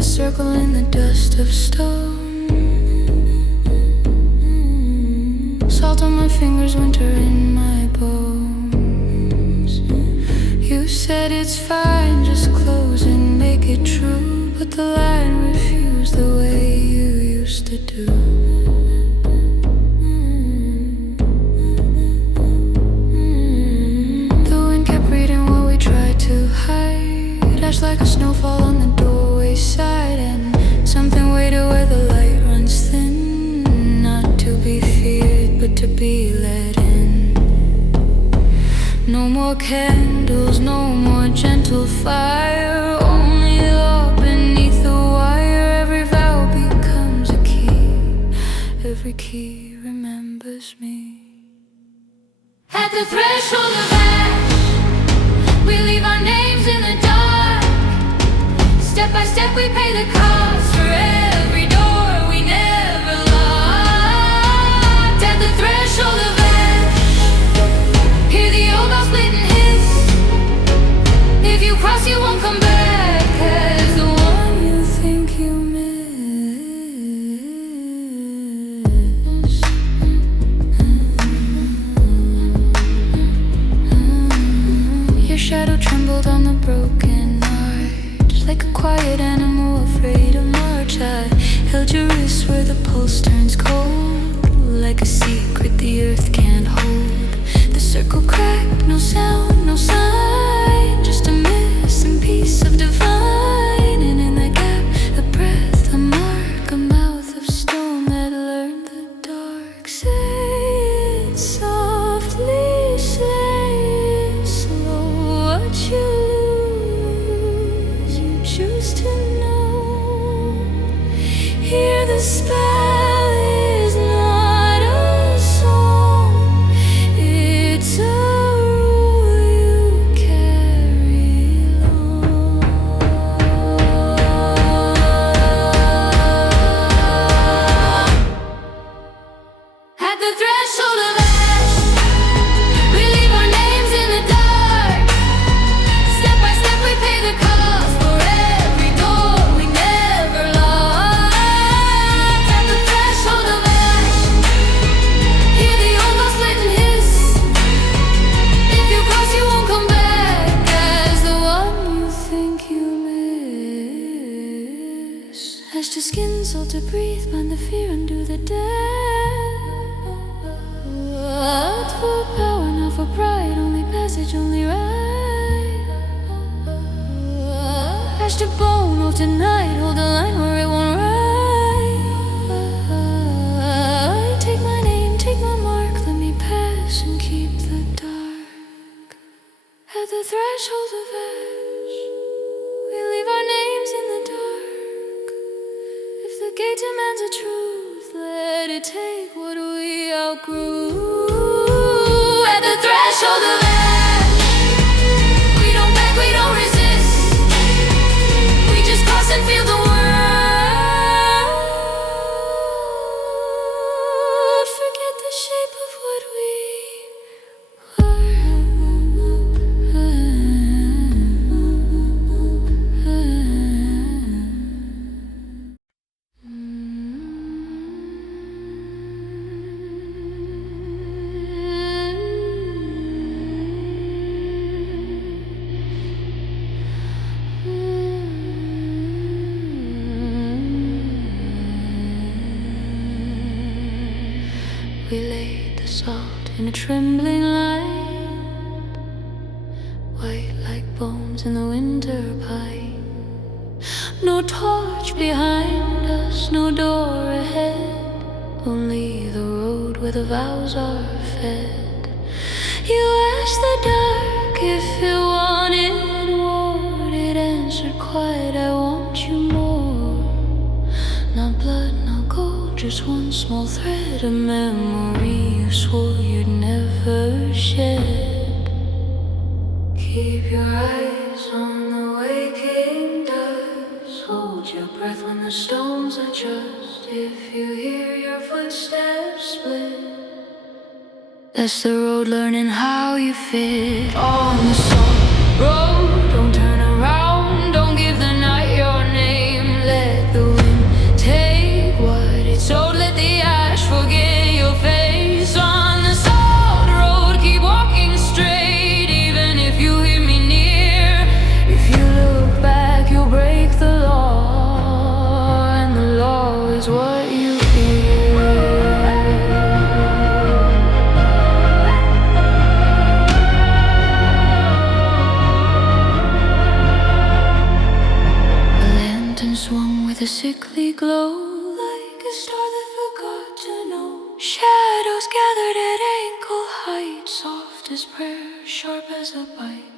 Circle in the dust of stone. Salt on my fingers, winter in my bones. You said it's fine, just close and make it true, but the line refused the way you used to do. The wind kept reading what we tried to hide, ash like a snowfall on the doorway side, and something waited where the light runs thin, not to be feared but to be let in. No more candles, no more gentle fire, only law beneath the wire. Every vow becomes a key, every key remembers me. At the threshold of ash, we leave our names in the dark. Step by step we pay the cost for every door we never locked. At the threshold of ash, hear the old bell split and hiss. If you cross you won't come back as the one you think you miss. Your shadow trembled on the broken arch, like a quiet animal afraid of March. I held your wrist where the pulse turns cold, like a secret the earth can't hold. The circle cracked, no sound, no sign, just a missing piece of divine. And in that gap, a breath, a mark, a mouth of stone that learned the dark. Say it softly, say it slow, what you lose, you choose to know. Hear the spell is not a song, it's a rule you carry along. At the threshold of ash, we leave our names in the dark. Step by step we pay the cost for every door we never locked. At the threshold of ash, hear the old bell split and hiss. If you cross you won't come back as the one you think you miss. Ash to skin, salt to breathe, bind the fear, undo the death. Out for power, not for pride, only passage, only right. Ash to bone, hold tonight, hold the line where it won't ride. Take my name, take my mark, let me pass and keep the dark. At the threshold of ash, we leave our names in the dark. If the gate demands a truth, let it take what we outgrew. At the threshold of ash, we don't beg, we don't resist. We just cross and feel the world. Forget the shape of what we We laid the salt in a trembling light, white like bones in the winter pine. No torch behind us, no door ahead, only the road where the vows are fed. You asked the dark if it wanted what, it answered quiet, I want you more. not blood, not gold, just one small thread of memory you swore you'd never shed. Keep your eyes on the waking dust. Hold your breath when the stones adjust. If you hear your footsteps split, that's the road learning how you fit. On the salt road, don't turn around, don't give the night your name. Let the wind take what it's owed, let the ash forget your face. On the salt road, keep walking straight, even if you hear me near. If you look back, you'll break the law, and the law is what you fear. Swung with a sickly glow, like a star that forgot to know. Shadows gathered at ankle height, soft as prayer, sharp as a bite.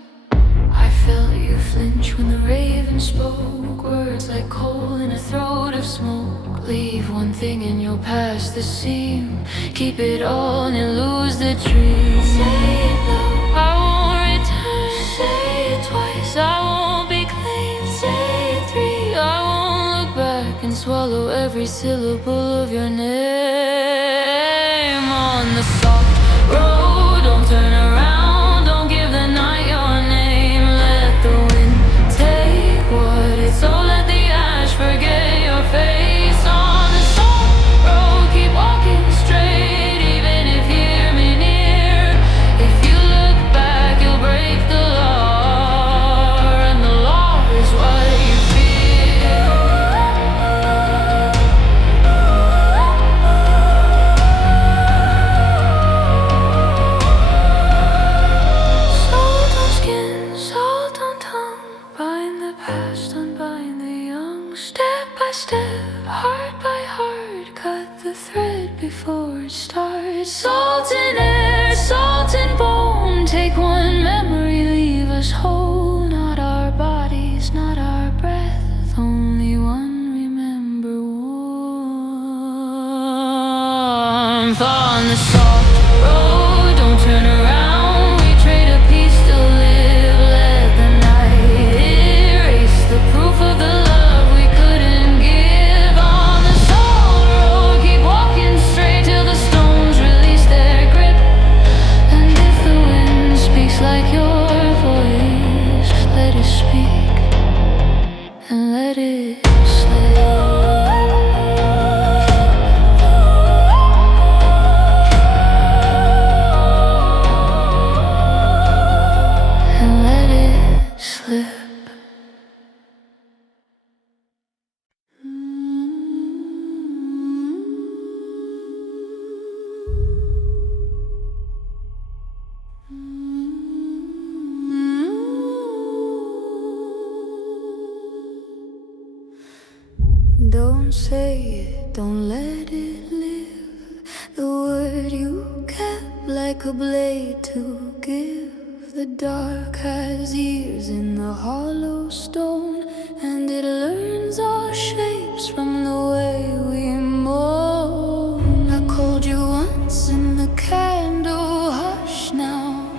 I felt you flinch when the raven spoke, words like coal in a throat of smoke. Leave one thing in your past the seam, keep it all and lose the dream. Say it loud, I won't return. Say it twice, I won't be clean. Say it three, I won't back and swallow every syllable of your name. On the soft road, don't turn around, don't give the night your name. Let the wind take what it's all, let the ash forget your face. On the soft road, keep walking straight, even if you hear me near. If you look back, you'll break the law, and the law is what you fear. Step, heart by heart, cut the thread before it starts. Salt in air, salt in bone, take one memory, leave us whole. Not our bodies, not our breath, only one remember warmth. On the soft road, don't turn around, we trade a piece to live. Let the night erase the proof of the love we couldn't give. On the salt road, keep walking straight till the stones release their grip. And if the wind speaks like your voice, let it speak and let it slip. And let it slip. Don't say it, don't let it live. The word you kept like a blade to give. The dark has ears in the hollow stone, and it learns our shapes from the way we moan. I called you once in the candle hush now.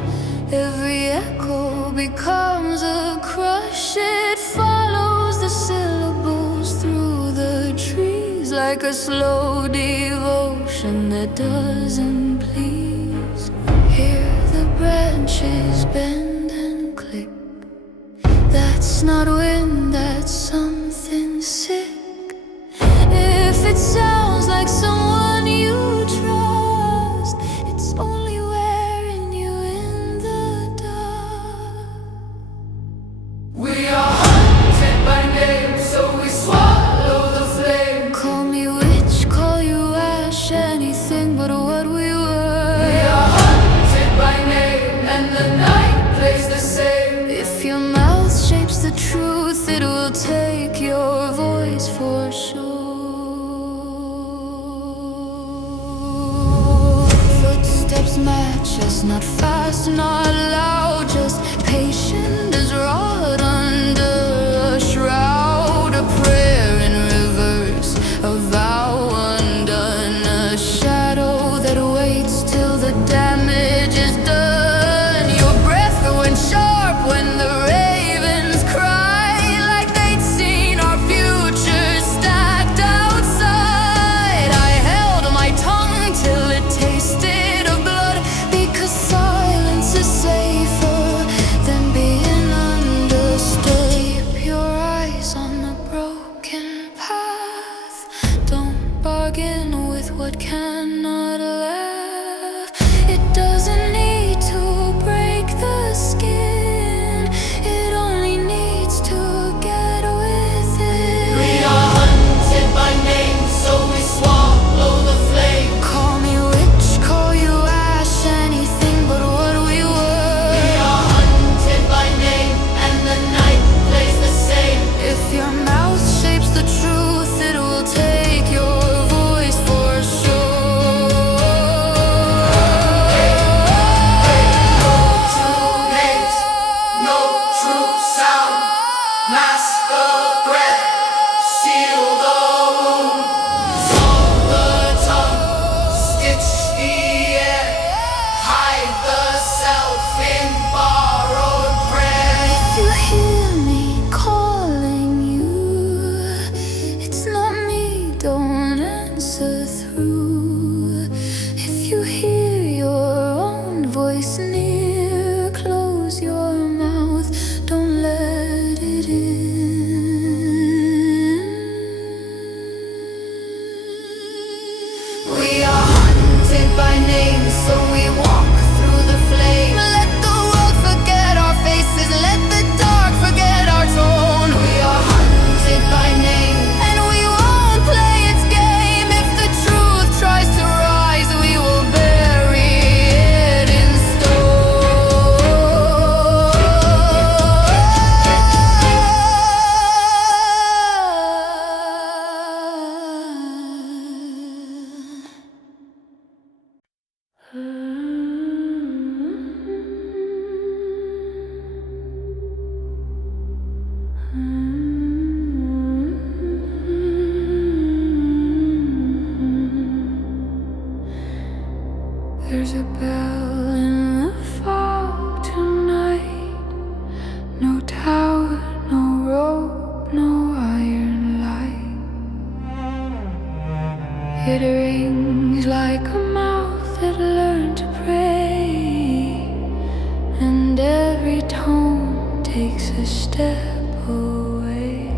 Every echo becomes a crush. It follows the syllables through the trees like a slow devotion that doesn't please. Hear the branches bend and click. That's not wind, that's something sick. If it sounds like someone you trust, it's only wearing you in the dark. We are hunted by name, so we swallow the flame. Call me witch, call you ash, anything but what we were. We are hunted by name, and the night plays the same. If your mouth shapes the truth, it will take your voice for sure. Footsteps match us, not fast, not loud, just patient as rot under a shroud. A prayer in reverse, a bargain with what cannot laugh. It doesn't need to break the skin, it only needs to get with it. We are hunted by name, so we swallow the flame. Call me witch, call you ash, anything but what we were. We are hunted by name, and the night plays the same. If your mouth shapes the truth, it will take your voice for sure. True names, no true sound. Mask the breath, seal the wound. Swallow the tongue, stitch the air. Hide the self in borrowed prayer. If you hear me calling you, it's not me, don't answer through. If you hear your own voice near, close your mouth, don't let it in. We are hunted by name, so we walk through the flame. Let the world forget our faces, let the dark forget our tone. We are hunted by name, and we won't play its game. If the truth tries to rise, we will bury it in There's a bell in the fog tonight. No tower, no rope, no iron light. It rings like a mouth that learned to pray, and every tone takes a step away.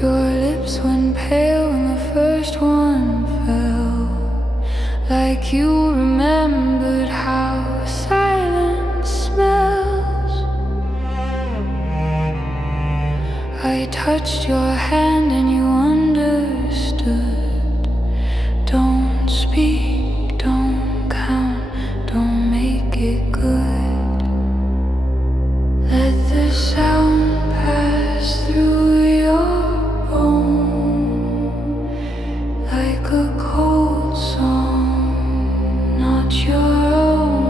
Your lips went pale when the first one fell, like you remembered how silence smells. I touched your hand and you understood. Don't speak, don't count, don't make it good. Let the sound pass through your bone, like a cold song, not your own.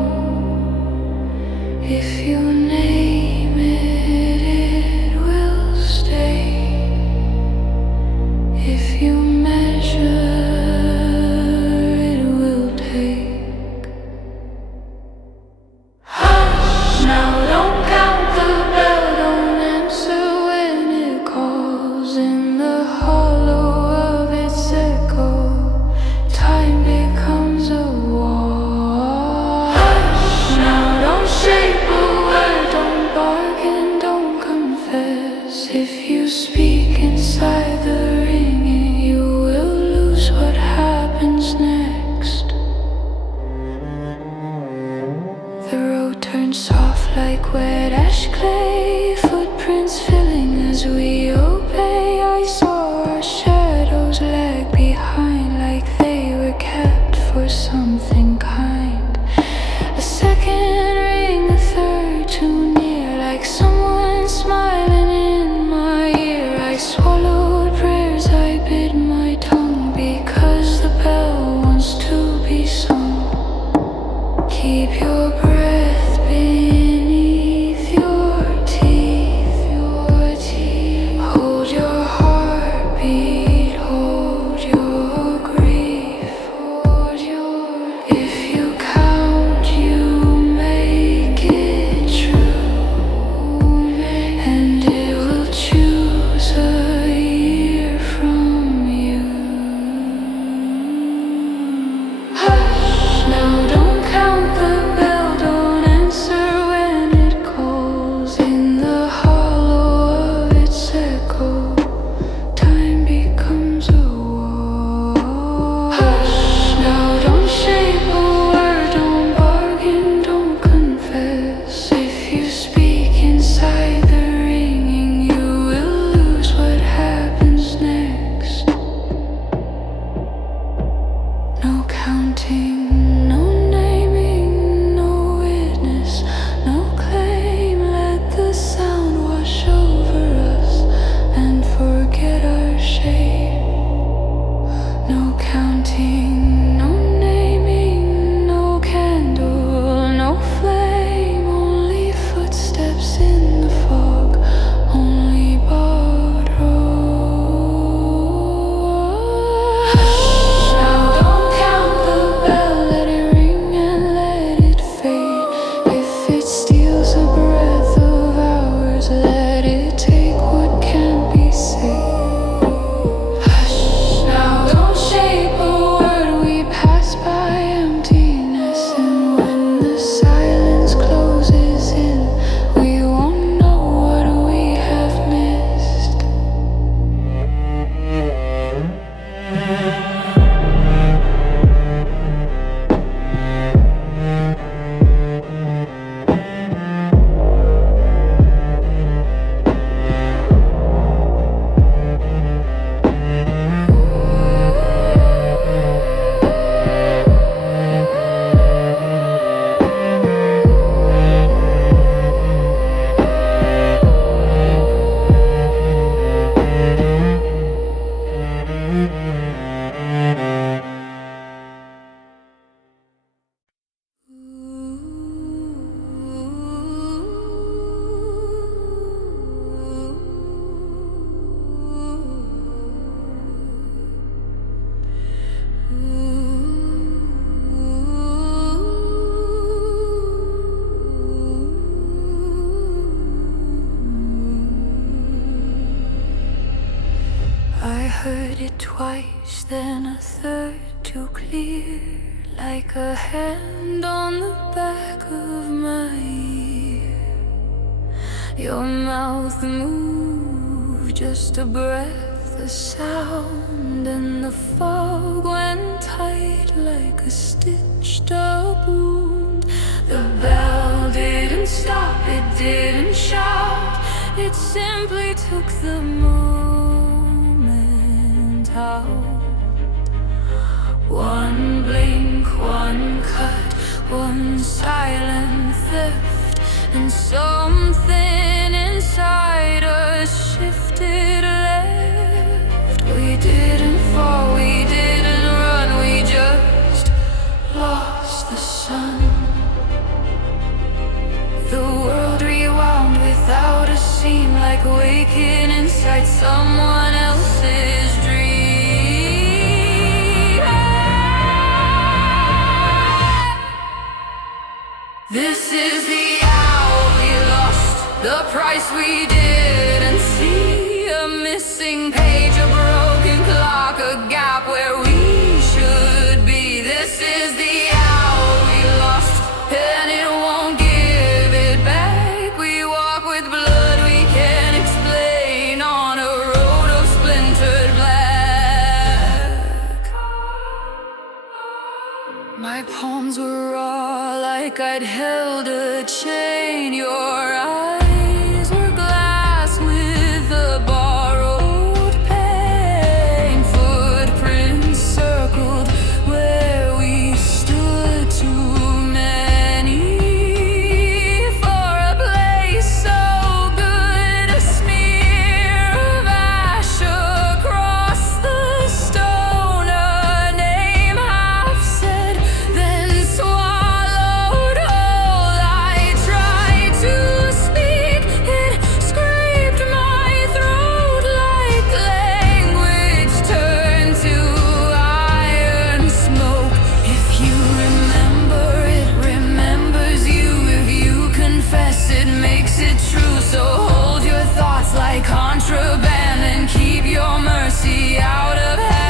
If you name it, it will stay. If you measure, it will take. Hush now, don't count the bell, don't answer when it calls. In the hollow of its echo, time becomes a wall. Hush now, don't shape a word, don't bargain, don't confess. If you speak inside the ringing, you will lose what happens next. The road turns soft like wet ash clay, footprints filling as we obey. I saw our shadows lag behind, like they were kept for something kind. A second ring, a third too near, like someone smiling in my ear. I swallowed prayers, I bit my tongue, because the bell wants to be sung. Keep your breath beneath your teeth, your teeth. heard it twice, then a third too clear, like a hand on the back of my ear. Your mouth moved, just a breath, a sound, and the fog went tight like a stitched up wound. The bell didn't stop, it didn't shout, it simply took the moment out. One blink, one cut, one silent theft, and something inside us shifted left. We didn't fall, we didn't run, we just lost the sun. The world rewound without a seam, like waking inside someone else's dream. This is the hour we lost, the price we didn't see. A missing page, a broken clock, a gap where we should be. This is the hour we lost, and it won't give it back. We walk with blood we can't explain on a road of splintered black. My palms were raw, like I'd held a chain. Your eyes were glass with a borrowed pain. Footprints circled where we stood, too many for a place so good. A smear of ash across the stone, a name half said, then swallowed whole. I tried to speak, it scraped my throat like language turned to iron smoke. If you remember, it remembers you. If you confess, it makes it true. So hold your thoughts like contraband and keep your mercy out of hand.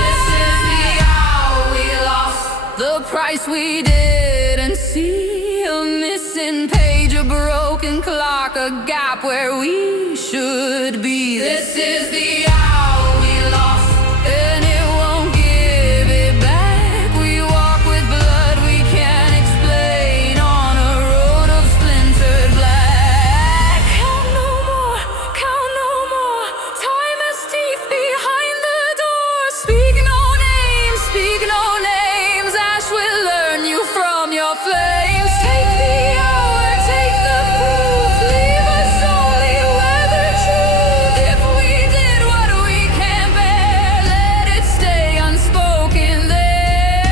This is the hour we lost, the price we didn't see. A missing page, a broken clock, a gap where we should be. This is the hour we lost, and it won't give it back. We walk with blood we can't explain on a road of splintered black. Count no more, count no more. Time has teeth behind the door. Speak no names, speak no names. Ash will learn you from your flames. Take the hour, take the proof. Leave us only with the truth. If we did what we can't bear, let it stay unspoken there.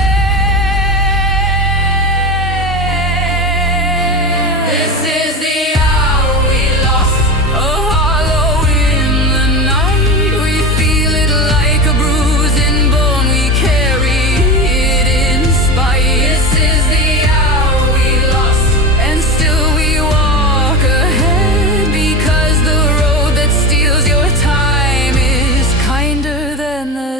This is the hour we lost, a hollow in the night. We feel it like a bruise in bone, we carry it in spite. This is the hour we lost, and still we walk ahead, because the road that steals your time is kinder than the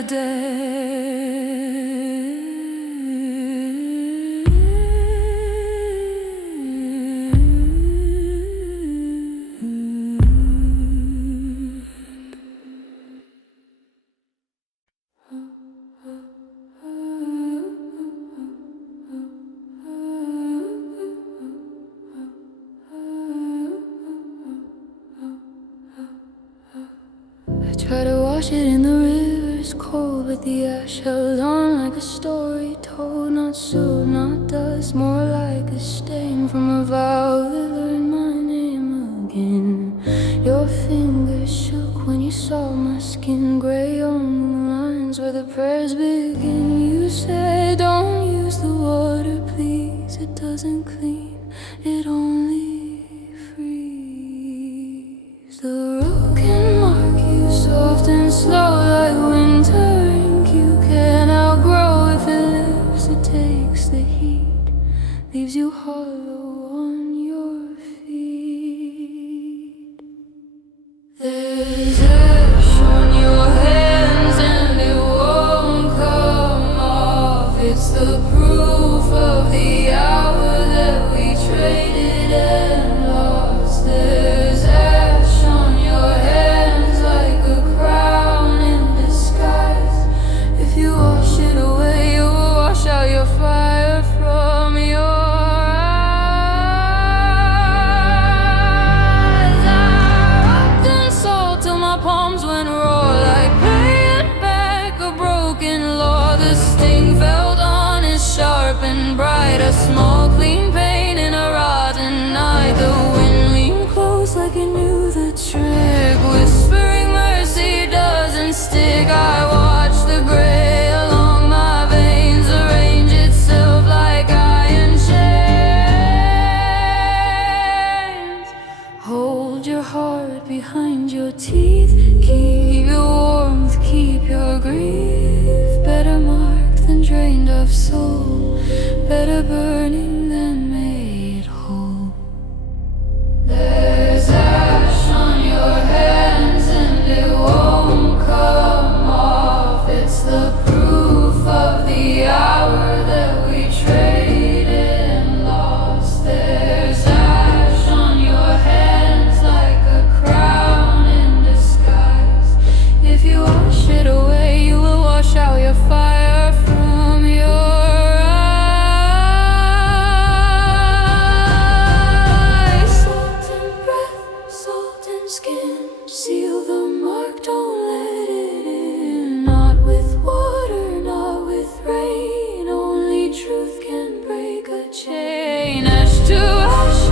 I try to wash it in the river's cold, but the ash held on like a story told. Not soot, not dust, more like a stain from a vow that learned my name again. Your fingers shook when you saw my skin, gray on the lines where the prayers begin. You said, don't use the water, please. It doesn't clean, it only frees. The road can mark you soft and slow like winter ink. You can outgrow if it lives, it takes the heat, leaves you hollow on your feet. behind your teeth. Keep your warmth, keep your grief. Better marked than drained of soul, better burning than made whole. There's ash on your hands and it won't come off. It's the proof of the hour that we traded and lost. There's ash on your hands like a crown in disguise. If you wash it away, you will wash out your fire from your eyes. Salt and breath, salt and skin, seal the mark, don't let it in. Not with water, not with rain, only truth can break a chain. Ash to ash,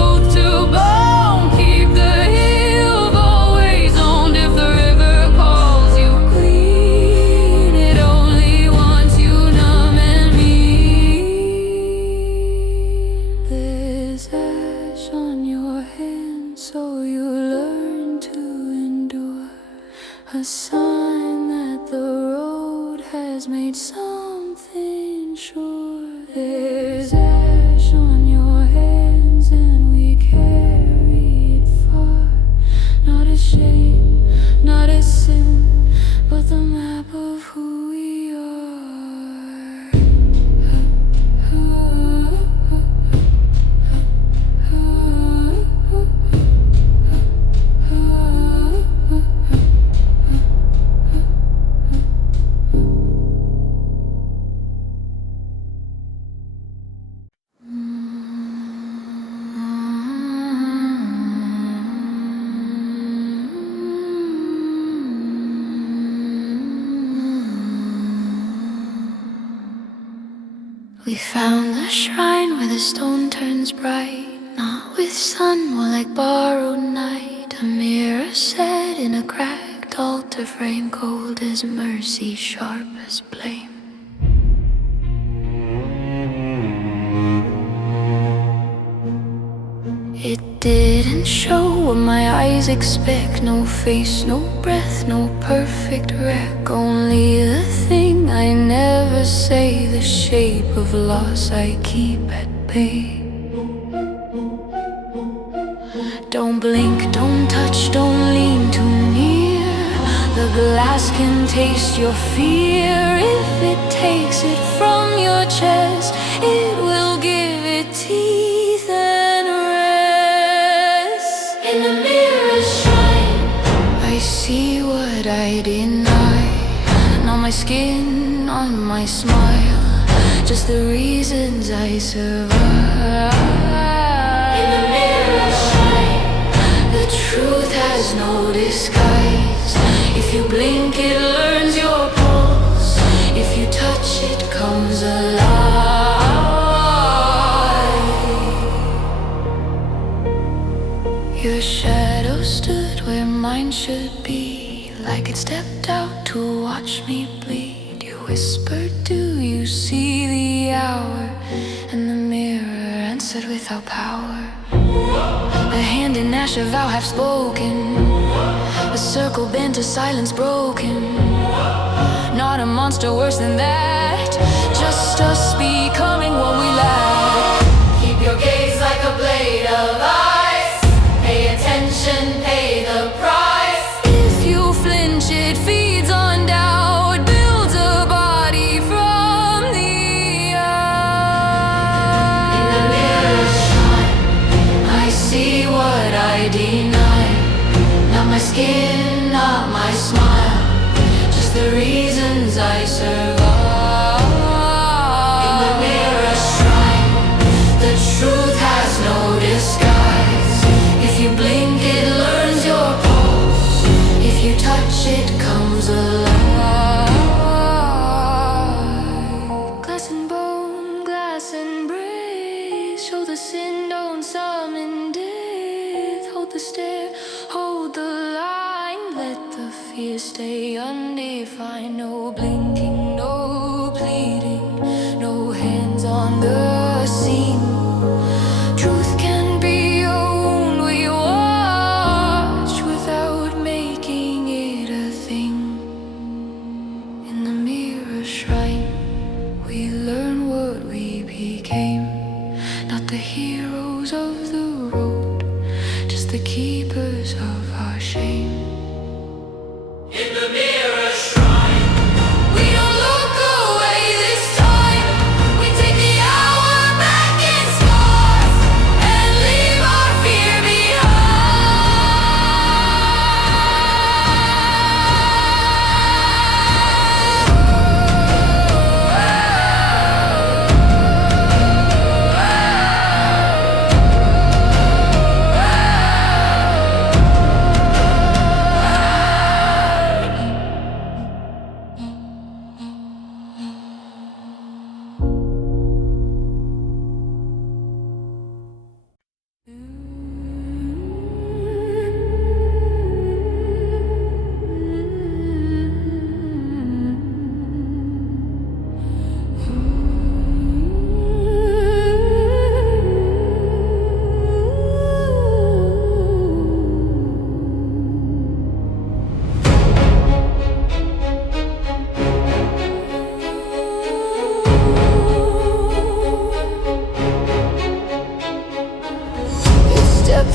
old to bone, keep the heel always owned. If the river calls you clean, it only wants you numb and mean. There's ash on your hands, so you learn to endure. A sign that the road has made something sure. There's ash on your hands and we carry it far. Not as shame, not as sin, but the map of who we are. We found the shrine where the stone turns bright, not with sun, more like borrowed night. A mirror set in a cracked altar frame, cold as mercy, sharp as blame. It didn't show what my eyes expect. No face, no breath, no perfect wreck. Only the thing I never say, the shape of loss I keep at bay. Don't blink, don't touch, don't lean too near. The glass can taste your fear. If it takes it from your chest, it will give it teeth and rest. In the mirror's shrine, I see what I deny. Not my skin, not my smile, just the reasons I survive. In the mirror's shrine, the truth has no disguise. If you blink, it learns your pulse. If you touch, it comes alive. Your shadow stood where mine should be, like it stepped out to watch me bleed. You whispered, do you see the hour? And the mirror answered without power. A hand in ash, a vow half spoken, a circle bent, a silence broken. Not a monster worse than that, just us becoming what we lack. Keep your gaze like a blade of ice. Pay attention, pay the price. If you flinch, it feeds on doubt, builds a body from the earth. In the mirror's shrine, I see what I deny. Not my skin, not my smile, just the reasons I survive. in the mirror's shrine, The truth has no disguise. If you blink, it learns your pulse. If you touch, it comes alive. Glass and bone, glass and brace. Show the sin, don't summon death. Hold the stare, hold the line. Let the fear stay undefined. No blinking, no pleading, no hands on the scene. Truth can be a wound we watch with the keepers of our shame. In the mirror shrine, we don't look away this time. We take the hour back in scars and leave our fear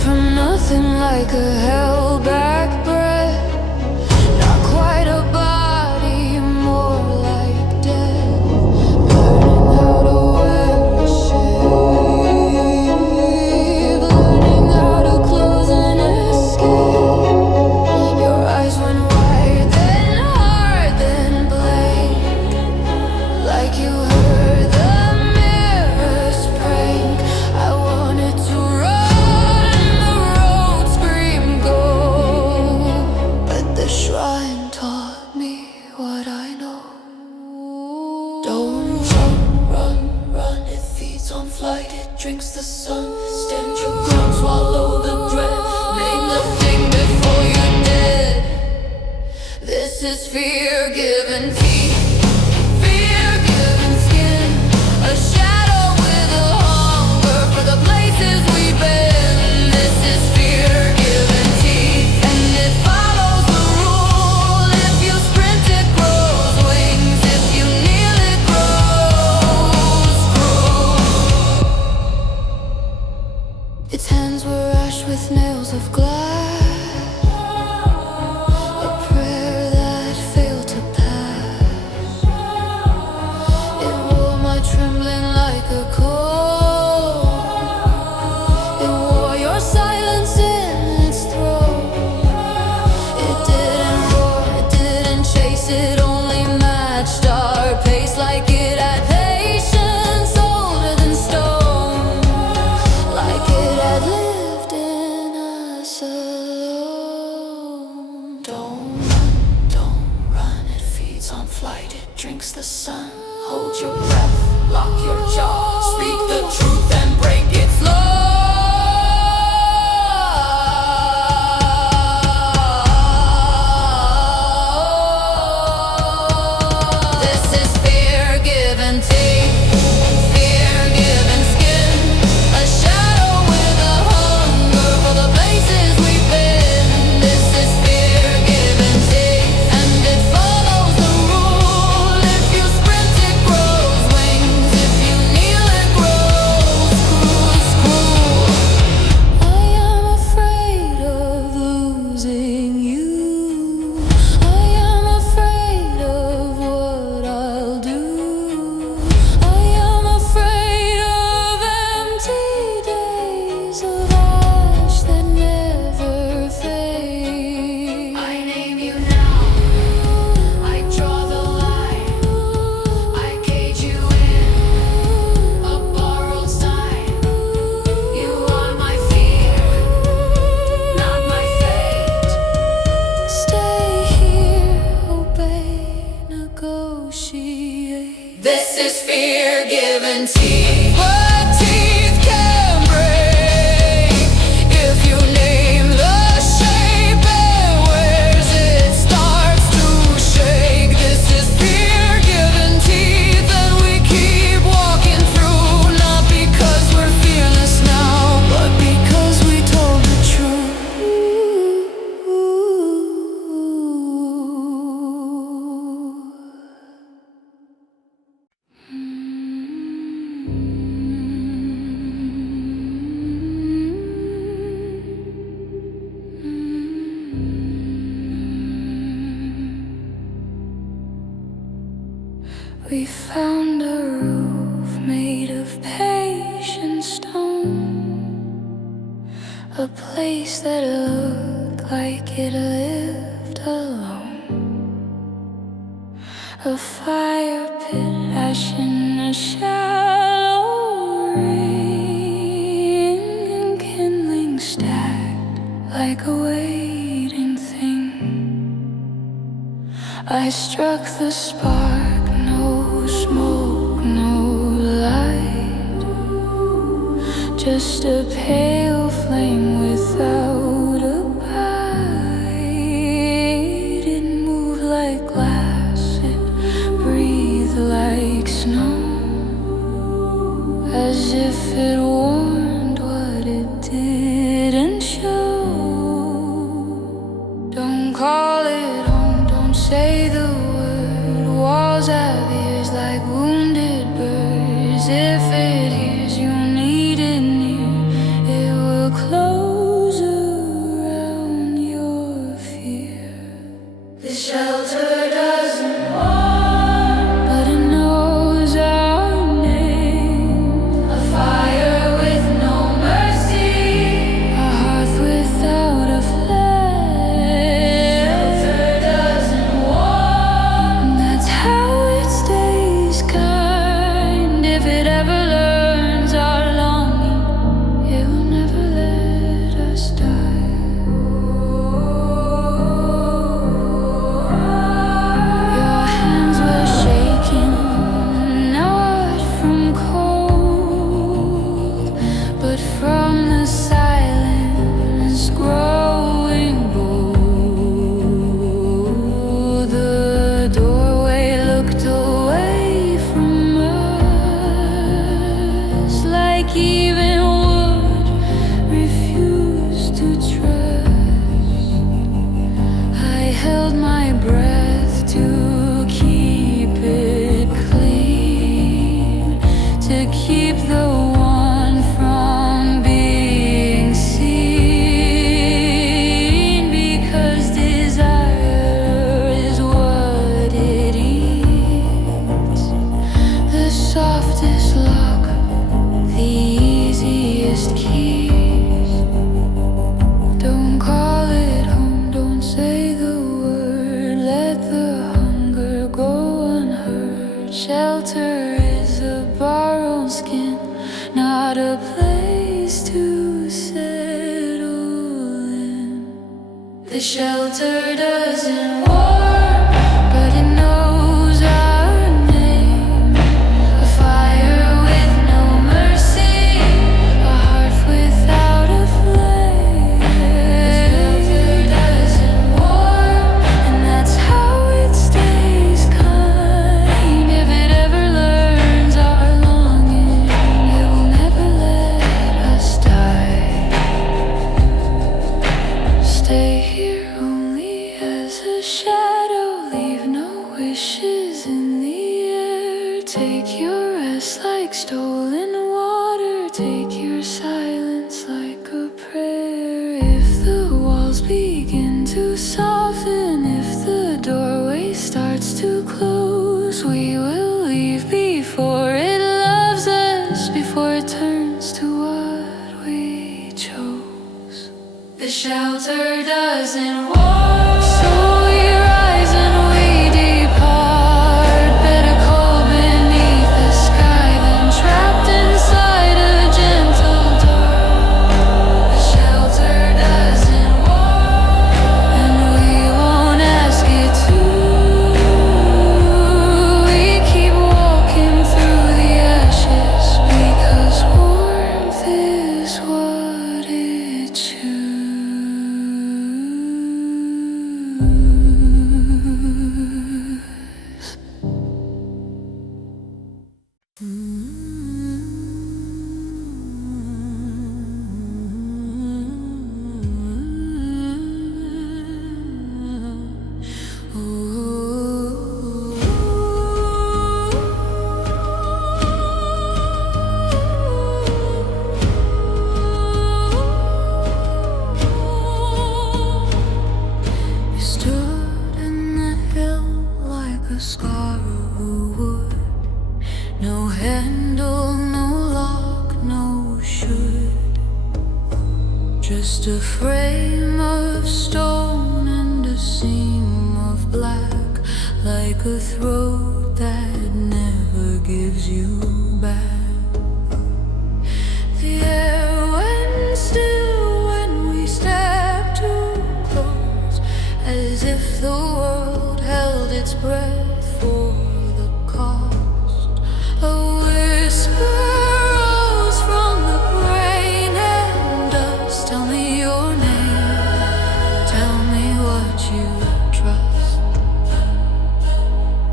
From nothing like a held-back breath, not quite a body, more like death. Learning how to wear a shape, learning how to close and escape. Your eyes went wide, then hard, then blank, like you heard the mirrors prank. I wanted to run. The shrine taught me what I know. Don't run, it feeds on flight, it drinks the sun. Stand your ground, swallow the dread. Name the thing before you're dead. This is fear given teeth, fear given skin. A shadow with a hunger for the places we've been. This is fear given teeth, and it follows the rule. If you sprint, it grows wings. If you kneel, it grows cruel. Its hands were ash with nails of glass, a prayer that failed to pass. It wore my trembling like a coat. It wore your silence in its throat. It didn't roar, it didn't chase, it only matched our pace. Like it had patience older than stone, like it had lived in us alone. We found a roof made of patient stone, a place that looked like it lived alone. A fire pit, ashen, a shallow ring, and kindling stacked like a waiting thing. I struck the spark, no smoke, no light, just a pale flame without a bite. It moved like glass, it breathed like snow, as if it warned what it didn't show. Don't call it home, don't say the word. Walls have ears like wounded birds. If it hears you need it near, it will close around your fear. The shelter doesn't want, but it knows our name. A fire with no mercy, a hearth without a flame. Shelter doesn't want, that's how it stays kind. If it ever learns our longing, it will never let us die. Your hands were shaking, not from cold, but from the silence growing bold. The doorway looked away from us, like even wood refused to trust. I held my breath to keep it clean, to keep the one from being seen, because desire is what it eats. The softest lock, the easiest keys. Don't call it home, don't say the word. Let the hunger go unheard. Shelter is a borrowed skin, not a place to settle in. The shelter doesn't warm, but it knows our name. A fire with no mercy, a hearth without a flame. The shelter doesn't warm, and that's how it stays kind. If it ever learns our longing, it will never let us die. Stay here only as a shadow, leave no wishes in the air. Take your rest like stolen water, take your silence like a prayer. If the walls begin to soften, if the doorway starts to close, we will leave before it loves us, before it turns to what we chose. The shelter doesn't warm, so we rise and we depart. Better cold beneath the sky than trapped inside a gentle dark. The shelter doesn't warm, and we won't ask it to. We keep walking through the ashes, because warmth is what it chooses. Just a frame of stone and a seam of black, like a throat that never gives you back. The air went still when we stepped too close, as if the world held its breath for the cost. A whisper rose from the brain and dust. Tell me your name, tell me what you trust.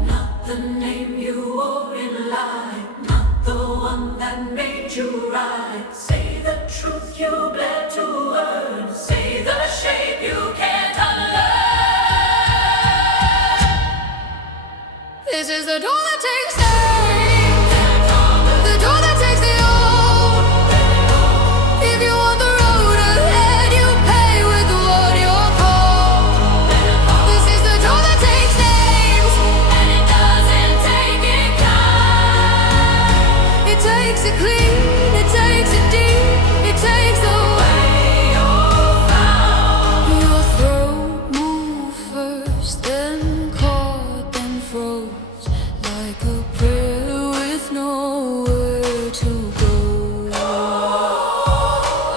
Not the name you wore in line, not the one that made you right. Say the truth you bled to earn, say the shape you can't unlearn. This is the door that takes name, the door that takes the old. If you want the road ahead, you pay with what you're called. This is the door that takes names, And it doesn't take it kind. it takes it clean, it takes it deep, it takes the way you're found. Your throat moved first, then caught, then froze, like a prayer with nowhere to go.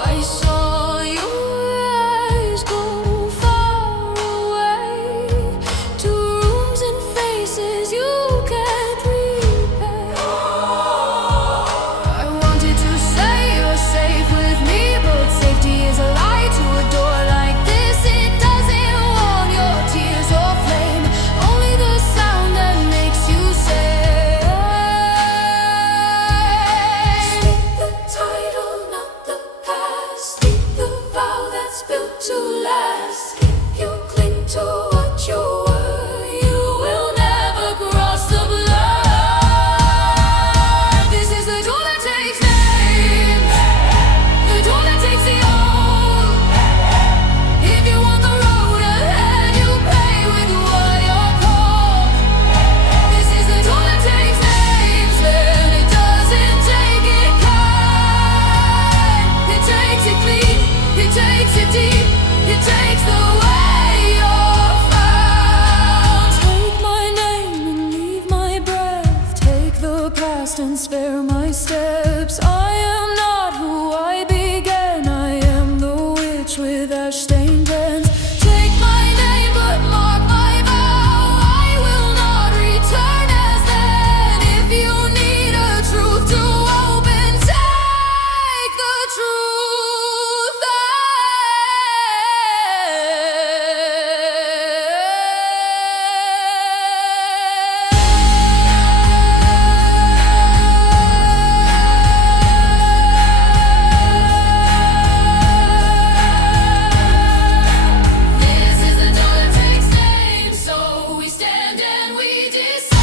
I saw your eyes go far away, to rooms and faces you can't repay. I wanted to say you're safe with me, but safety is a lie to a door like this. It doesn't want your tears or flame, only the sound that makes you say. Speak the title, not the past. Speak the vow that's built to last. If you cling to what you were, you will never cross the blood. This is the door that takes names, the door that takes the old. If you want the road ahead, you pay with what you're called. This is the door that takes names, and it doesn't take it kind. It takes it clean, it takes it deep, it takes the way you're found. Take my name and leave my breath, take the past and spare my steps. I am not who I began, I am the witch with ash-stained hands. Take my name but mark my vow, I will not return as then. If you need a truth to open, take the truth. This is the door that takes names, so we stand and we decide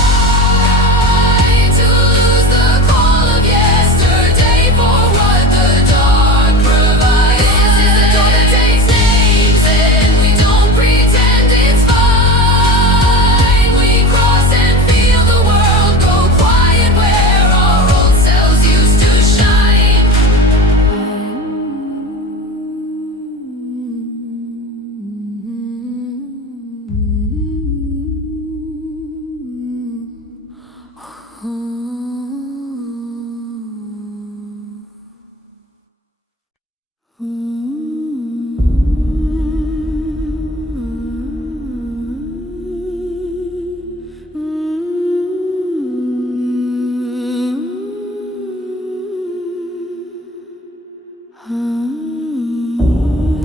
to lose the call of yesterday for what the dark provides. This is the door that takes names, and we don't pretend it's fine. We cross and feel the world go quiet where our old selves used to shine.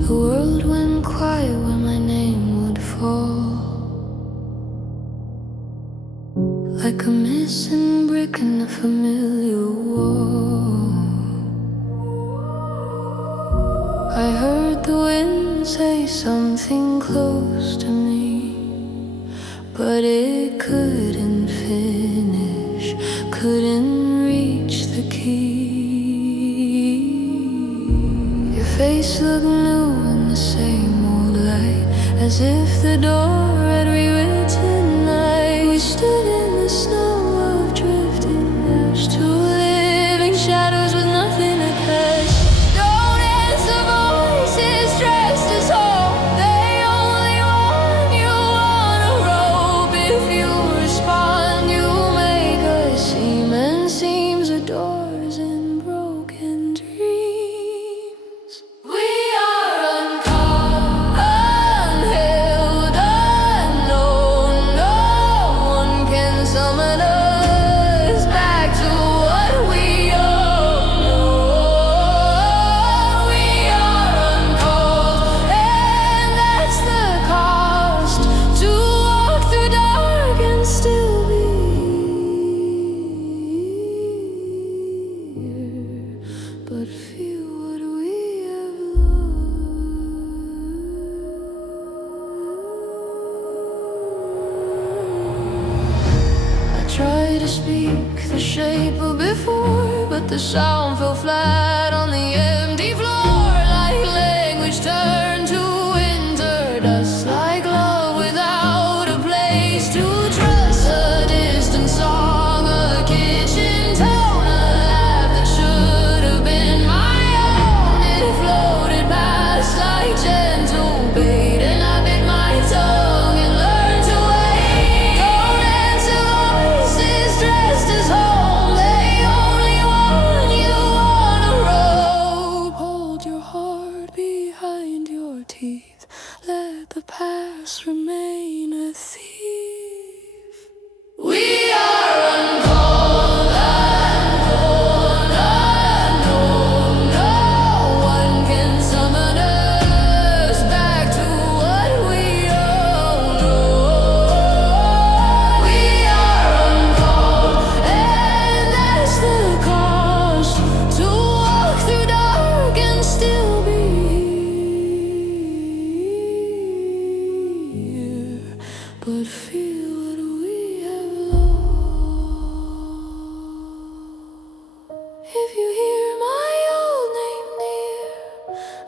The world went quiet when my name would fall, like a missing brick in a familiar wall. I heard the wind say something close to me, but it couldn't finish, couldn't reach the key. Your face looked new in the same old light, as if the door had rewritten night. We stood in the snow of drifting ash, two living shadows with nothing to catch. Don't answer voices speak the shape of before, but the sound fell flat on the empty floor, like language turned to winter dust, like love without a place to trust. A distant song, a kitchen tone, a laugh that should have been my own. It floated past like gentle bait, and I bit my tongue and learned to wait. Don't answer voices dressed as home, they only want you on a rope. Hold your heart behind your teeth, let the past remain a thief. We are uncalled, unknown, unknown. No one can summon us back to what we all know. We are uncalled, and that's the cost. To walk through dark and still be here, but feel what we have lost. If you hear my old name near,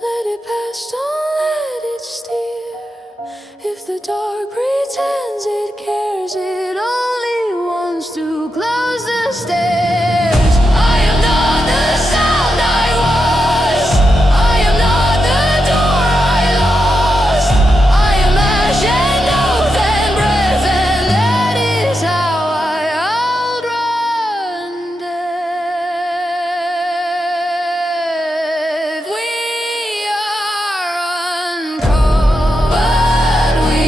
let it pass, don't let it steer. If the dark pretends it cares, it only wants to close the stairs. I am not the sound I was, I am not the door I lost. I am ashen oath and breath, and that is how I outrun death. We are uncalled, but we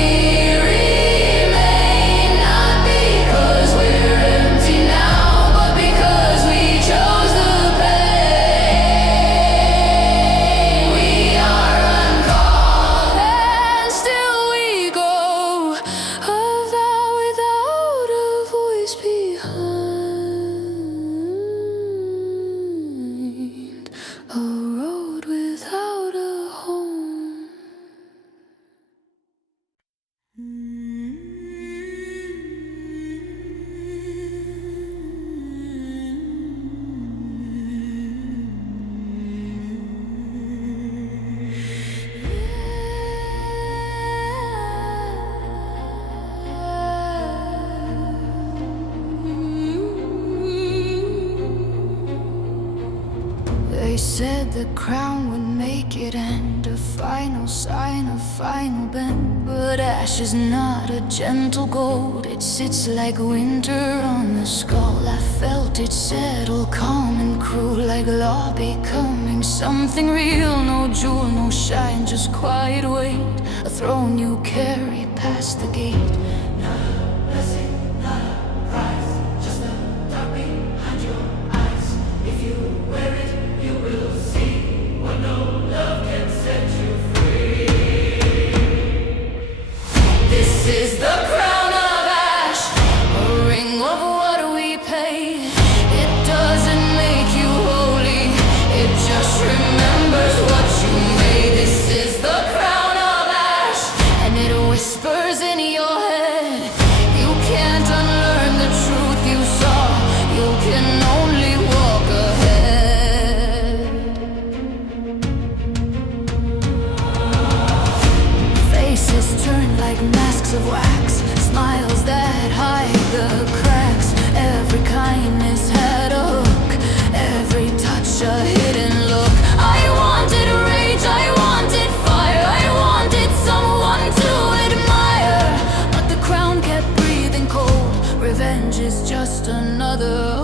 remain, not because we're empty now, but because we chose the pain. We are uncalled, and still we go, of thou without a voice behind, a road without a home. They said the crown would make it, and a final sign, a final bend. But ash is not a gentle gold, it sits like winter on the skull. I felt it settle, calm and cruel, like law becoming something real. No jewel, no shine, just quiet weight, a throne you carry past the gate. Not a blessing, not a prize, just the dark behind your eyes. If you wear it, you will see what no love can set you free. This is the crown of ash, a ring of what we paid. It doesn't make you holy, it just remembers what you made. This is the crown of ash, and it whispers in your head. You can't unlearn the truth you saw, you can only walk ahead. Faces turn like masks of wax, smiles that hide the cracks. Every kindness had a hook, every touch a hidden look. I wanted rage, I wanted fire, I wanted someone to admire. But the crown kept breathing cold, revenge is just another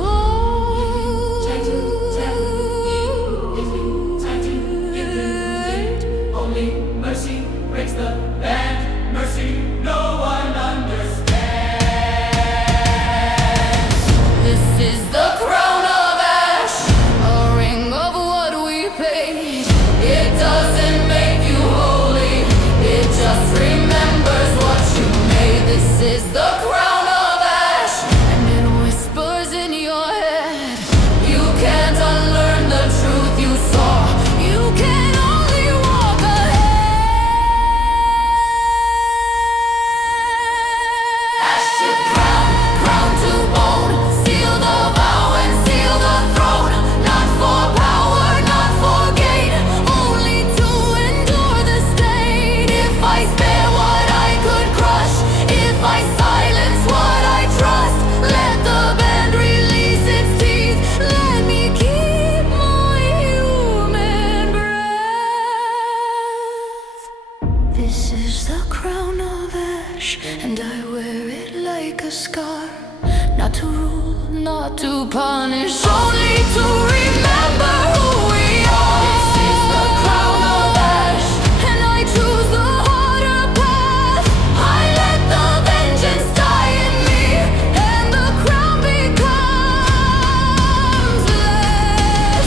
only mercy breaks the band. Mercy no one understands. This is the This is the crown of ash, and I wear it like a scar. Not to rule, not to punish, only to remember who we are. This is the crown of ash, and I choose the harder path. I let the vengeance die in me, and the crown becomes less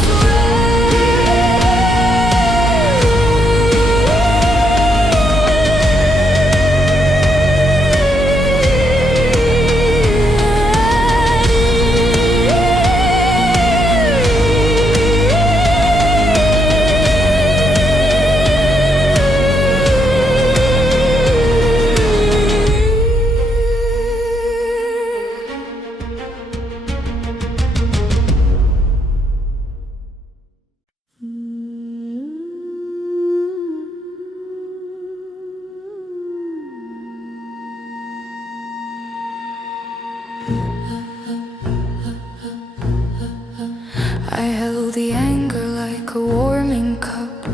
I held the anger like a warming cup,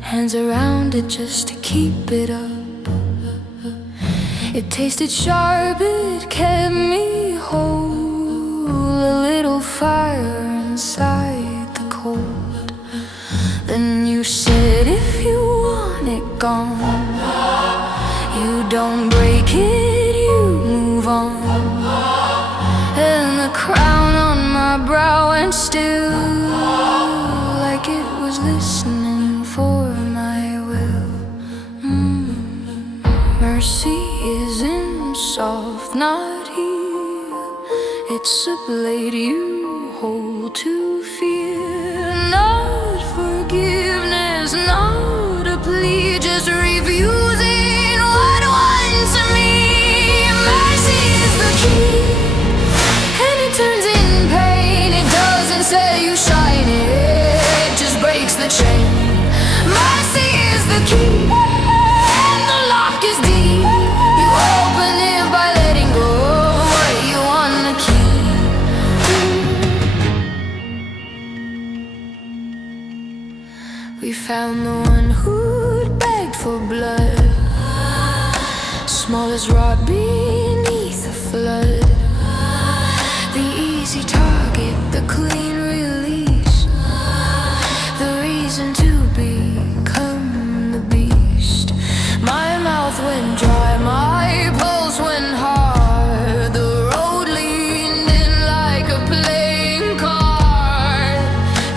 hands around it just to keep it up. It tasted sharp, it kept me whole, a little fire inside the cold. Then you said if you want it gone, you don't break it, you move on. And the crown on my brow went still, like it was listening for my will. Mercy isn't soft, not here. It's a blade you hold to fear. Not forgiveness, not a plea, just refusing what wants me. Mercy is the key, and it turns in pain. It doesn't say you shine it, it just breaks the chain. Mercy is the key, and the lock is deep. You open it by letting go what you wanna keep. We found the one who'd begged for blood, small as rot beneath the flood. The easy target, the clean release, the reason to become the beast. My mouth went dry, my pulse went hard. The road leaned in like a playing card.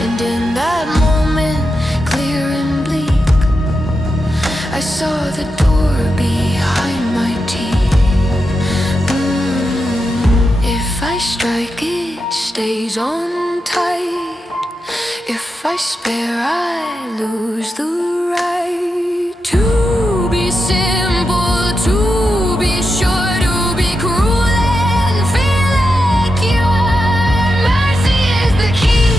And in that moment, clear and bleak, I saw the door behind my teeth. If I strike, it stays on tight. If I spare, I lose the right to be simple, to be sure, to be cruel and feel like you are. Mercy is the key,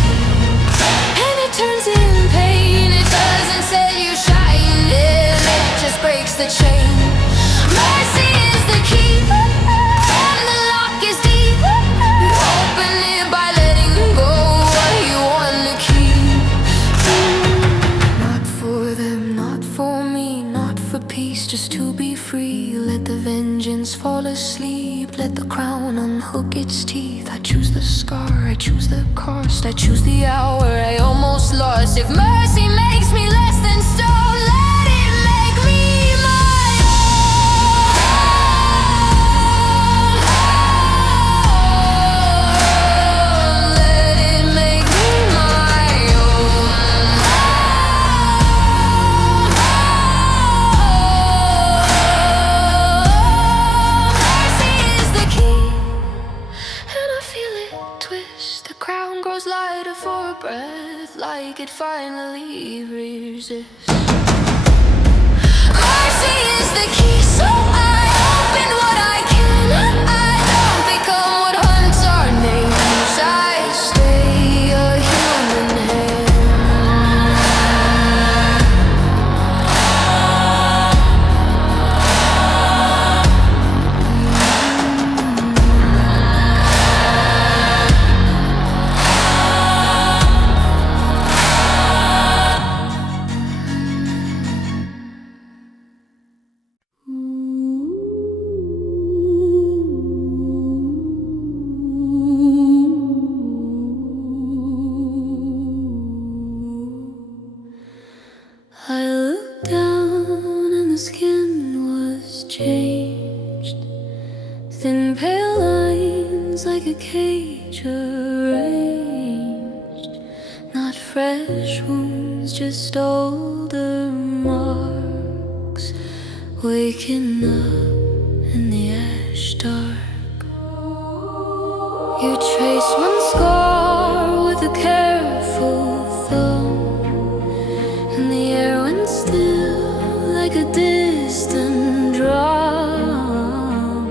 and it turns in pain. It doesn't say you shine it, it just breaks the chain. Mercy is the key, and the lock is deep. You open it by letting go what you wanna keep. Not for them, not for me, not for peace, just to be free. Let the vengeance fall asleep, let the crown unhook its teeth. I choose the scar, I choose the cost, I choose the hour I almost lost. If mercy makes me less than stone, let it make me my own. Let it make me my own. Mercy is the key, and I feel it twist. The crown grows lighter for a breath, like it finally resists. Mercy is the key, so I open what I can. I don't become what hunts our names. I stay a human hand. skin was changed. Thin pale lines like a cage arranged. Not fresh wounds, just older marks. Waking up in the ash dark. You trace one scar with a careful thumb, and the air went still like a distant drum.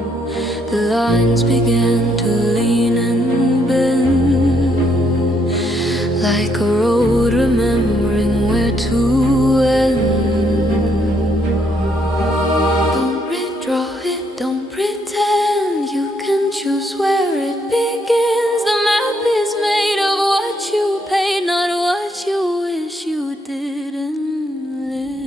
The lines began to lean and bend, like a road remembering where to end. Don't redraw it, don't pretend you can choose where it begins. The map is made of what you paid, not what you wish you didn't live.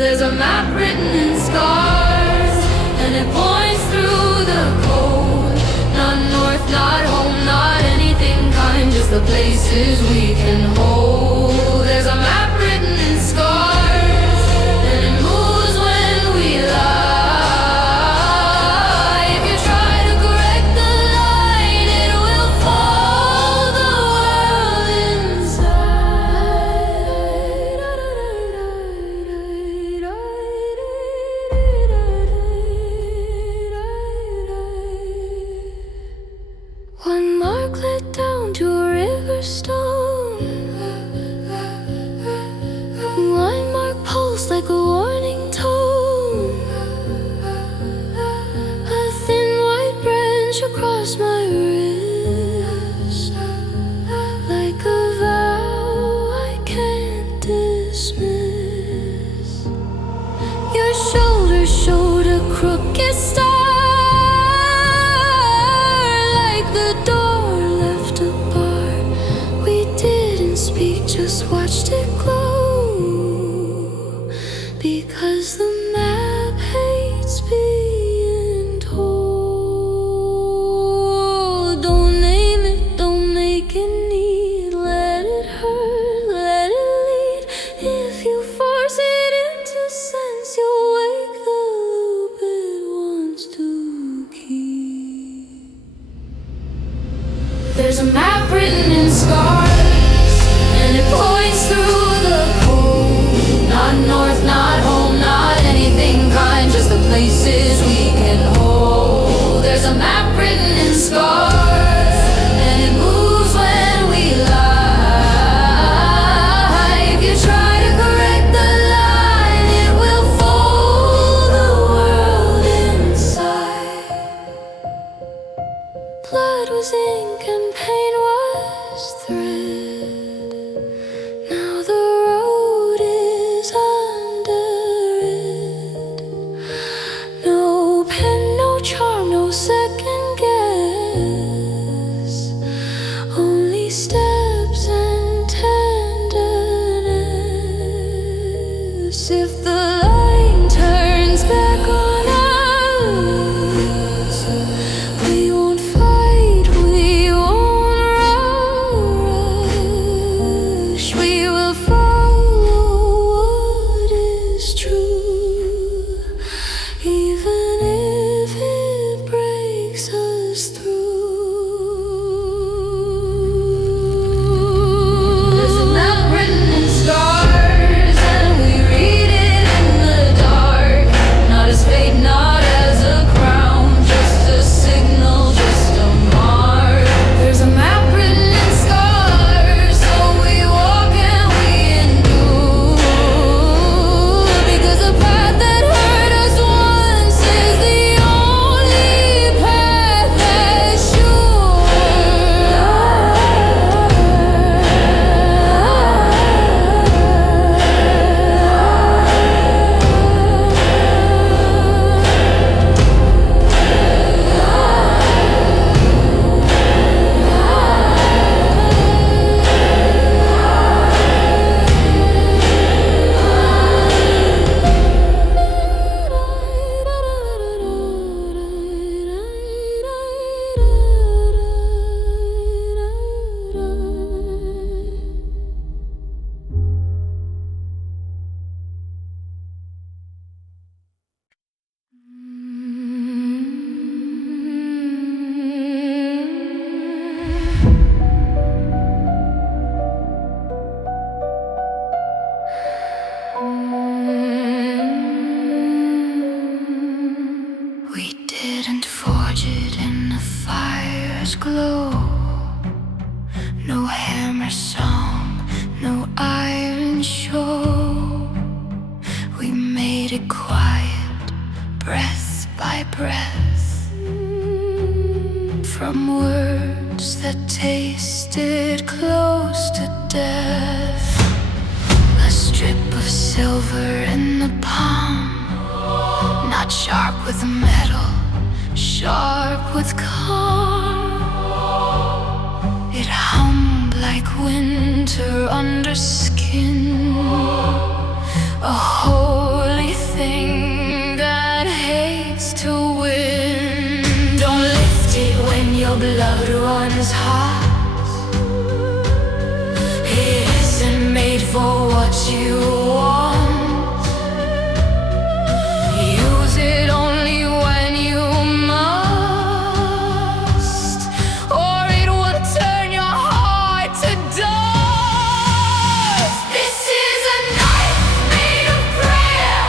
There's a map written in scars, and it points through the cold. Not north, not home, not anything kind, just the places we can hold. There's a map written in scars, and it moves when we lie. If you try to correct the line, it will fall the world inside. One mark led down to a river stone. One mark pulsed like a warning tone. A thin white branch across my wrist, like a vow I can't dismiss. Your shoulder showed a crooked star, like the door left apart. We didn't speak, just watched it glow. Because the map hates being told. Don't name it, don't make it need. Let it hurt, let it lead. If you force it into sense, you'll wake the loop it wants to keep. There's a map written in scars, and it points through the it quiet, breath by breath, from words that tasted close to death. A strip of silver in the palm, not sharp with metal, sharp with calm. It hummed like winter under skin, a holy thing that hates to win. Don't lift it when your blood runs hot. It isn't made for what you want. Use it only when you must, or it will turn your heart to dust. This is a knife made of prayer,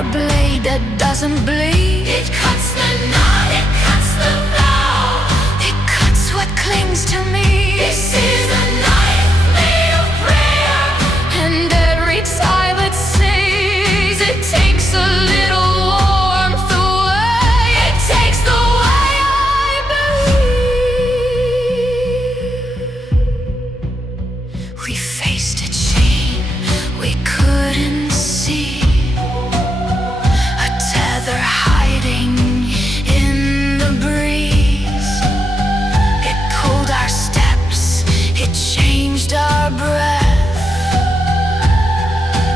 a blade that doesn't bleed. It cuts the knot, it cuts the vow, it cuts what clings to me. This is a knife made of prayer, and every time it sings, it takes a little warmth away. It takes the way I believe. We faced a chain we couldn't see, a tether hiding in the breeze. It pulled our steps, it changed our breath,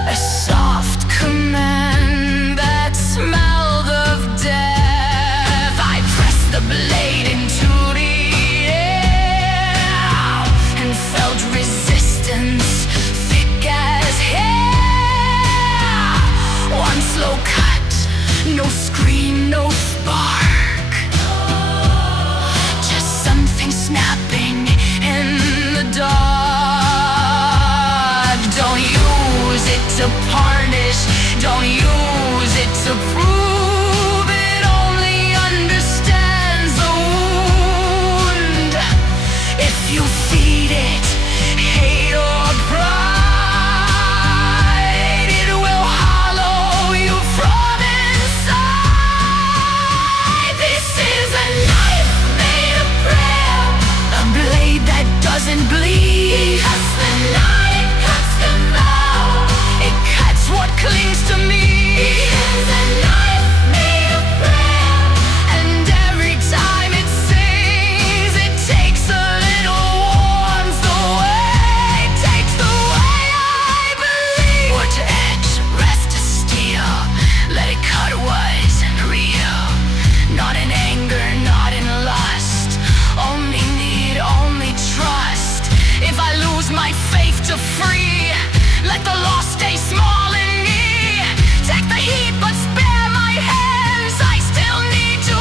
a soft command that smelled of death. I pressed the blade into the air and felt resistance thick as hair. One slow cut, no scream, no spark, just something snapping in the dark. Don't use it to punish, don't use it to prove. It only understands the wound. If you feed it hate or pride, it will hollow you from inside. This is a knife made of prayer, a blade that doesn't bleed. It cuts the knot, it cuts the vow, it cuts what clings to me. This is a knife made of prayer, and every time it sings, it takes a little warmth away. It takes the way I believe. Or to edge, wrath to steel, let it cut wasn't real. Not in anger, not in lust, only need, only trust. If I lose my faith to free, let the loss stay small in me. Take the heat but spare my hands, I still need to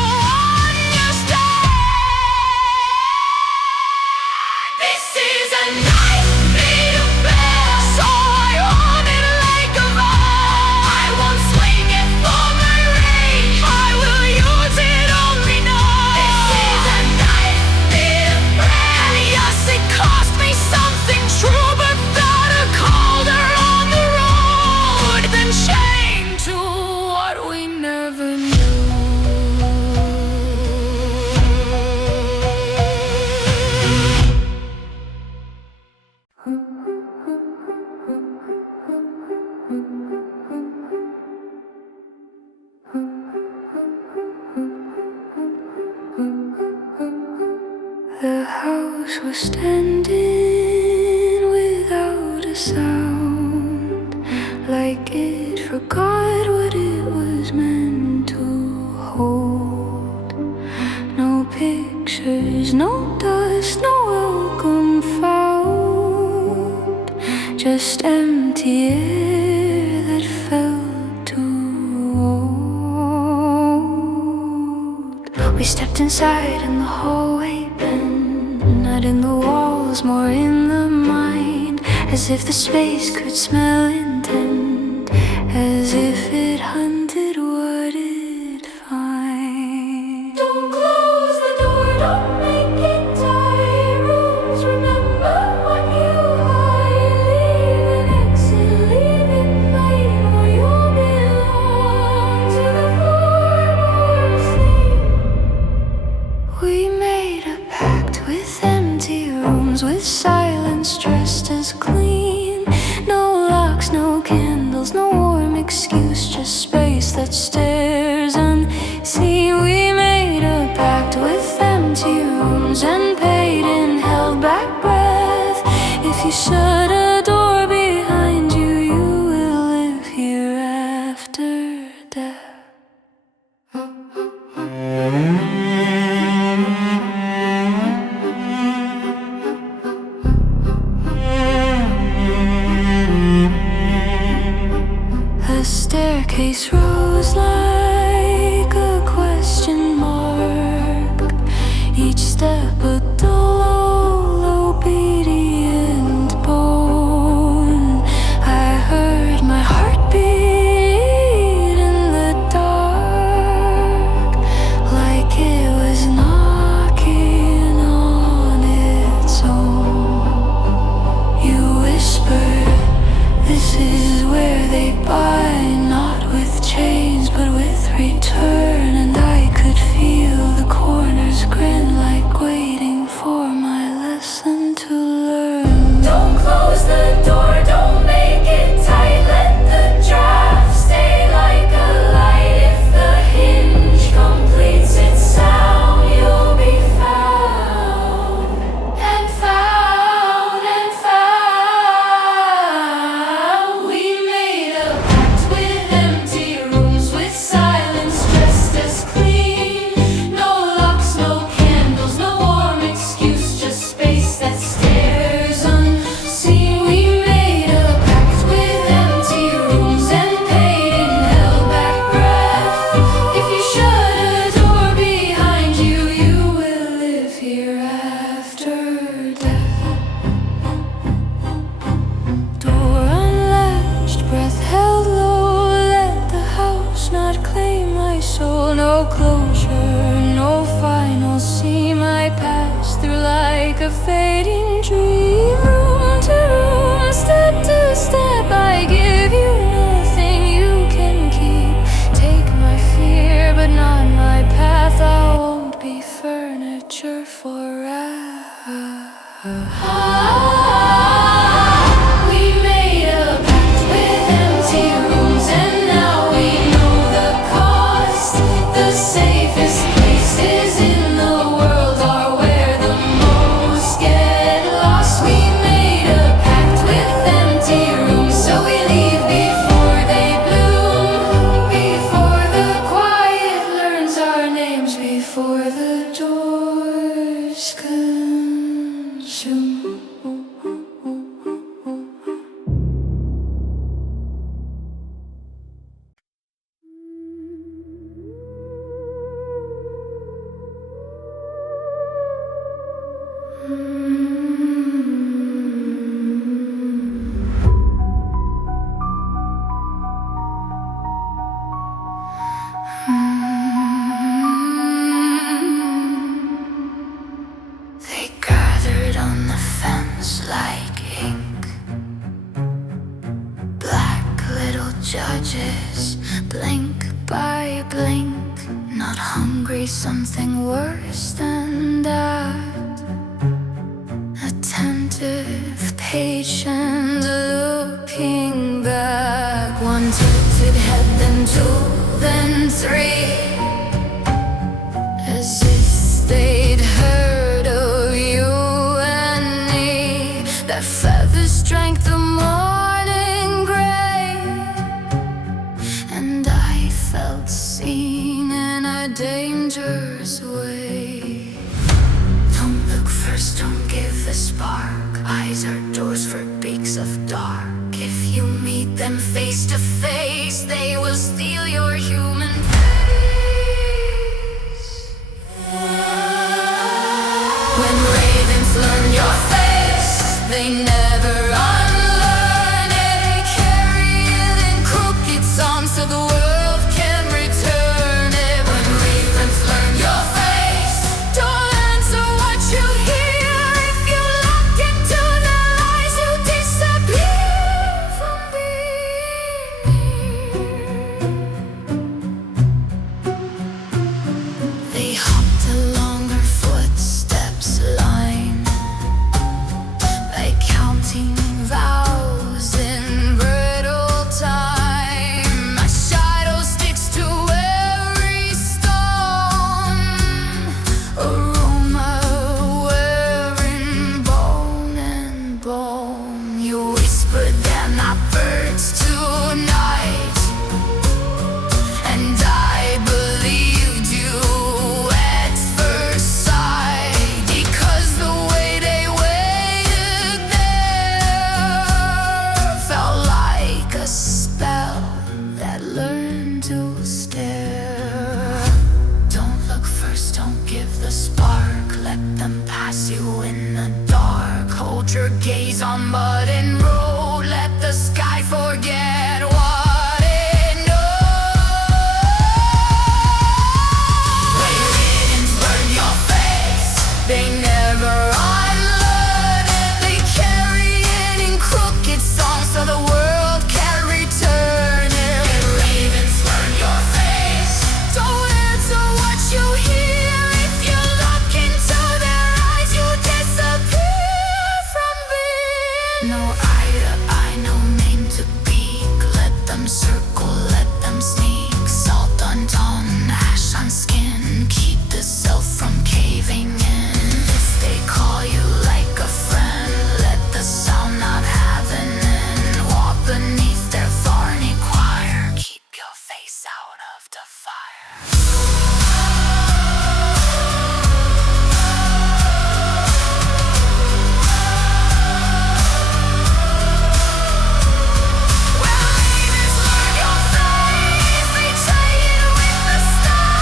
understand. This is a knife made of bear, so I hold it like a vow. I won't swing it for my rage, I will use it only now. This is a knife made of prayer, and yes, it cost me something true, but that a colder on the road than chained to what we never knew. The house was standing without a sound, like it forgot what it was meant to hold. No pictures, no dust, no welcome found, just empty air that felt too old. We stepped inside and the hallway bent, not in the walls, more in the mind, as if the space could smell intent, as if it hunted what it'd find. Don't close the door, don't make it die. Rooms, remember what you hide. Leave an exit, leave it light, or you'll be lost. candles, no warm excuse, just space that stares unseen. We made a pact with empty rooms and paid in held back breath. If you shut a door behind you, you will live here after death. The staircase rose like a question mark. Each step a dull, obedient bone. I heard my heart beat in the dark, like it was knocking on its own. You whispered, this is where they buy, not with chains but with return. And I could feel the corners grin, like waiting for my lesson to learn. Don't close the door, don't make it tight. Let the draft stay like a light. If the hinge completes its sound, you'll be found and found and found. We made a pact with empty rooms, with silence dressed as clean. No locks, no candles, no warm excuse, just space that stares unseen. We made a pact with empty rooms and paid in held back breath. If you shut a door behind you, you will live here after death. Door unlatched, breath held low. Let the house not claim my soul. No closure, no final seam. I pass through like a fading dream. Room to room, step to step, I give you nothing you can keep. Take my fear, but not my path. I won't be furniture forever. We made a pact with empty rooms, and now we know the cost. The safest places in the world are where the most get lost. We made a pact with empty rooms, so we leave before they bloom. Before the quiet learns our names, before the doors consume. They gathered on the fence like ink. Black little judges, blink by blink. Not hungry, something worse than that. Attentive, patient, looking back. One tilted head, then two, then three. As if they'd heard of you and me. That feather's drank the morning gray, and I felt seen in a dangerous way. Don't look first, don't give the spark. Eyes are doors for beaks of dark. If you meet them face to face, they will steal your human face. When ravens learn your face, they never unlearn it. Carry it in crooked songs so the world can return it. When ravens learn your face, don't answer what you hear. If you look into their eyes, you disappear from being here. not birds tonight. And I believed you at first sight, because the way they waited there felt like a spell that learned to stare. Don't look first, don't give the spark, let them pass you in the dark. Hold your gaze on mud and road, let the sky forget what it knows. When winds burn your face, they never unlearn it. They carry it in crooked songs so the world can return it. When ravens burn your face, don't answer what you hear. If you look into their eyes, you disappear from being. No eye to eye, no name to peak. Let them circle, let them sneak. Salt on tongue, ash on skin. Keep the self from caving in. If they call you like a friend, let the sound not have an end. Walk beneath their thorny choir. Keep your face out of the fire. When ravens learn your face, they trade it with the sky.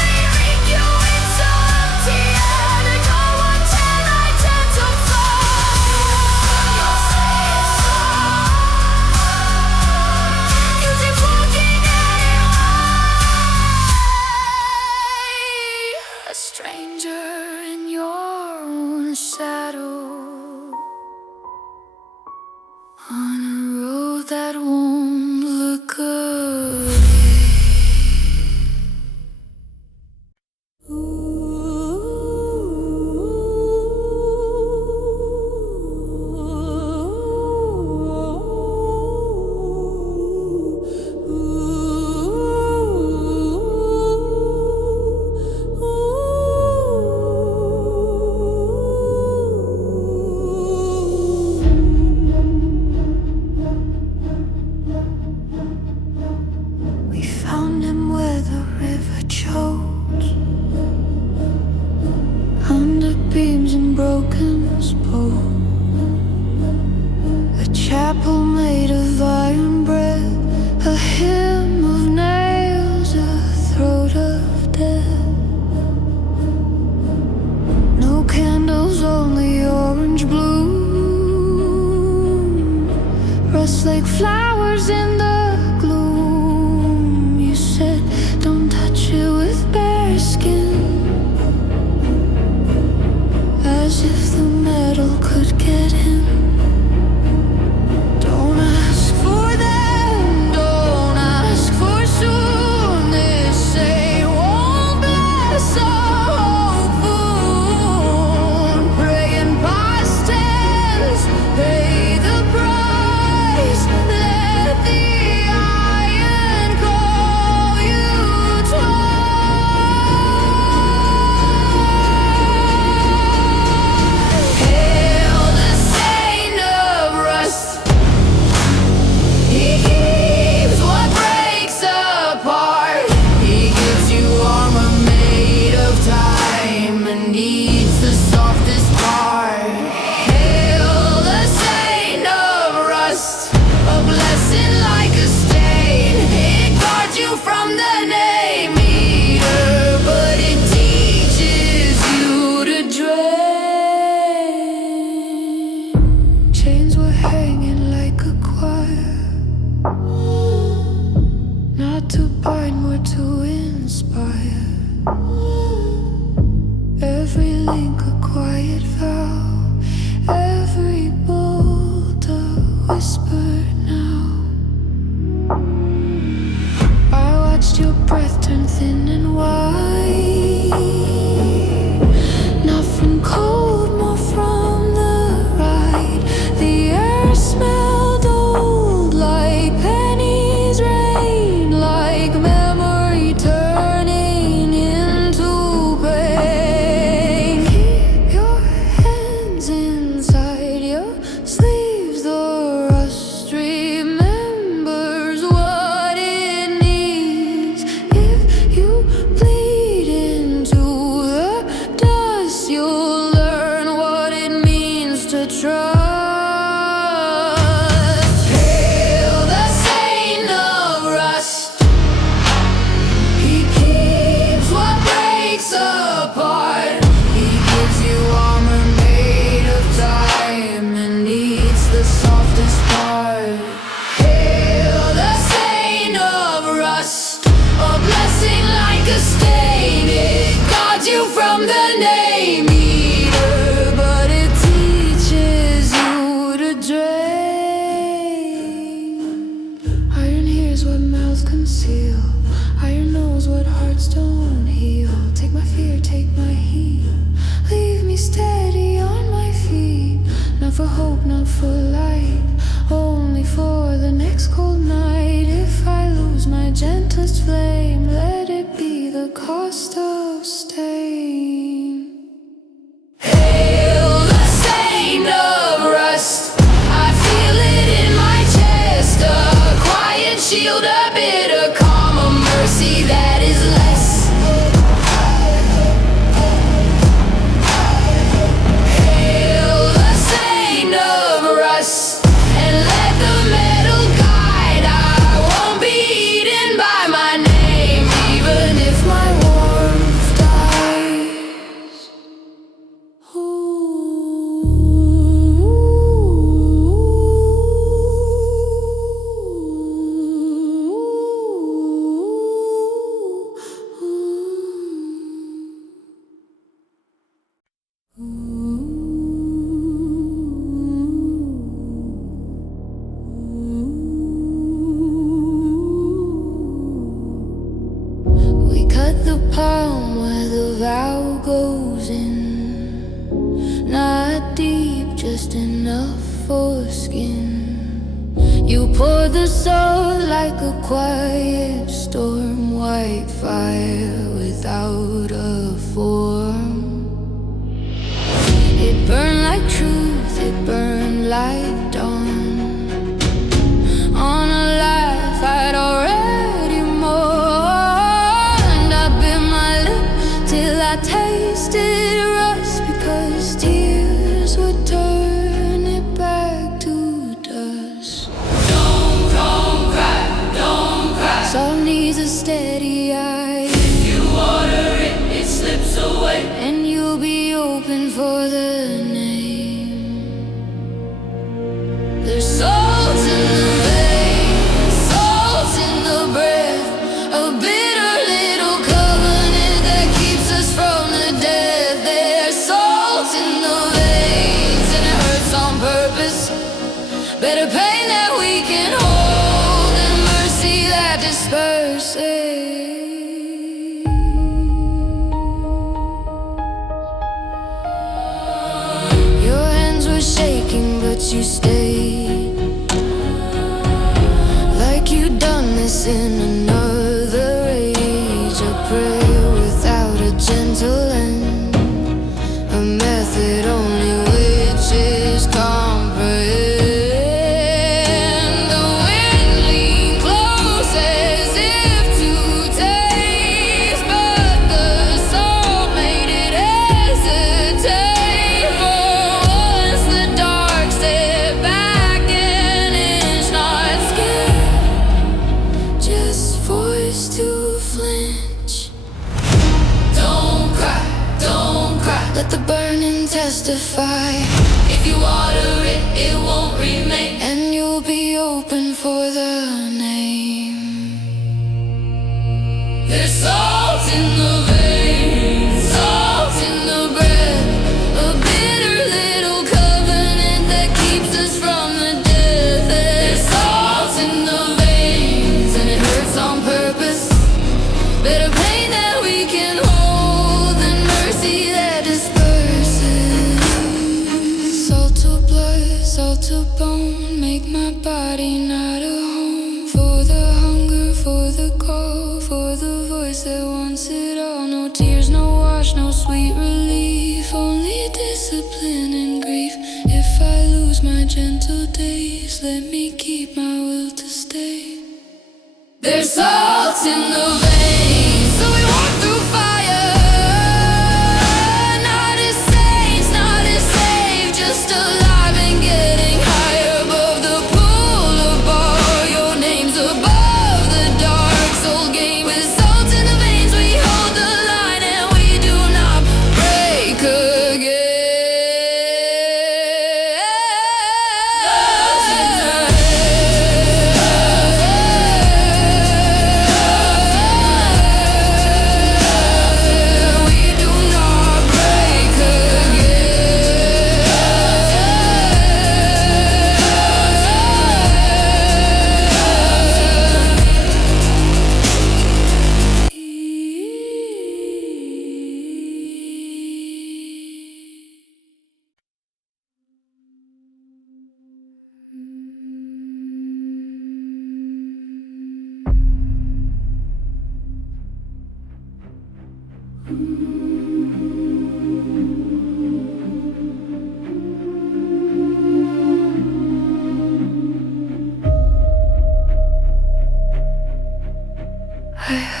They ring you into empty air to go unidentified. You keep walking anyway, a stranger in your own shadow, on a road that won't look good. We found him where the river choked, under beams and broken spoke. A chapel made of iron bread, a hymn of nails, a throat of death. No candles, only orange bloom, rust like flowers in the gloom. You said, don't touch it with bare skin, as if the metal could get in. Don't ask for them, don't ask for soon. This say won't bless our hope wound. Praying past tense, pay the price. Let the iron call you twice. Hail the saint of rust. He keeps what breaks apart. He gives you armor made of time and eats the softest part. Hail the saint of rust, a blessing like a stain. It guards you from the name eater, but it teaches you to drain. Chains were hanging like a choir, not to bind, more to inspire. Every link a quiet vow, every bolt a whisper now. I watched your breath turn thin and wide, not from cold, more from the ride. The air smelled old, like pennies rain, like memory turning into pain. Keep your hands inside your sleeves, the rust heart. Hail the stain of rust, a blessing like a stain. It guards you from the name eater, But it teaches you to drain. Iron hears what mouths conceal. Iron knows what hearts don't heal. Take my fear, take my heat. Leave me steady on my feet. Not for hope, not for light, only for the next cold night. If I lose my gentlest flame, let it be the cost of staying. hail the stain of rust. I feel it in my chest, a quiet shield, a bitter calm, a mercy that is less. Hail the stain of rust, and let the metal guide. I won't be eaten by my name, even if my warmth dies. We cut the palm where the vow goes in. Not deep, just enough for skin. You pour the soul like a quiet storm. White fire without a form. It burned like truth, it burned like dawn. On a life I'd already mourned. I bit my lip till I tasted rust, because tears would turn it back to dust. Don't cry, don't cry. Salt needs a steady eye, If you water it, it slips away. and you'll be open for the name. There's salt in the veins, salt in the breath, a bitter little covenant that keeps us from the death. There's salt in the veins, and it hurts on purpose. Better pain that we can hold, and mercy that disperses. Your hands were shaking, but you stayed. Like you'd done this in another age. A prayer without a gentle end, a method only witches comprehend. The wind leaned close as if to taste, but the salt made it hesitate. For once the dark stepped back an inch, not scared, Just forced to flinch. don't cry, don't cry. Let the burning testify, If you water it, it won't remain. and you'll be open for the name. There's salt in the veins, salt in the breath, a bitter little covenant that keeps us from the death. There's salt in the veins, and it hurts on purpose. Better pain that we can hold than mercy that disperses. Salt to blood, salt to bone, make my body not a home. For the hunger, for the call, for the voice that wants it all. No tears, no wash, no sweet relief, only discipline and grief. If I lose my gentle days, let me keep my will to stay. There's salt in the veins, so we walk through fire. Not as saints, not as saved, just alive and getting higher above the pool of bar. Your name's above the dark soul game. With salt in the veins, we hold the line, and we do not break again. Love's in the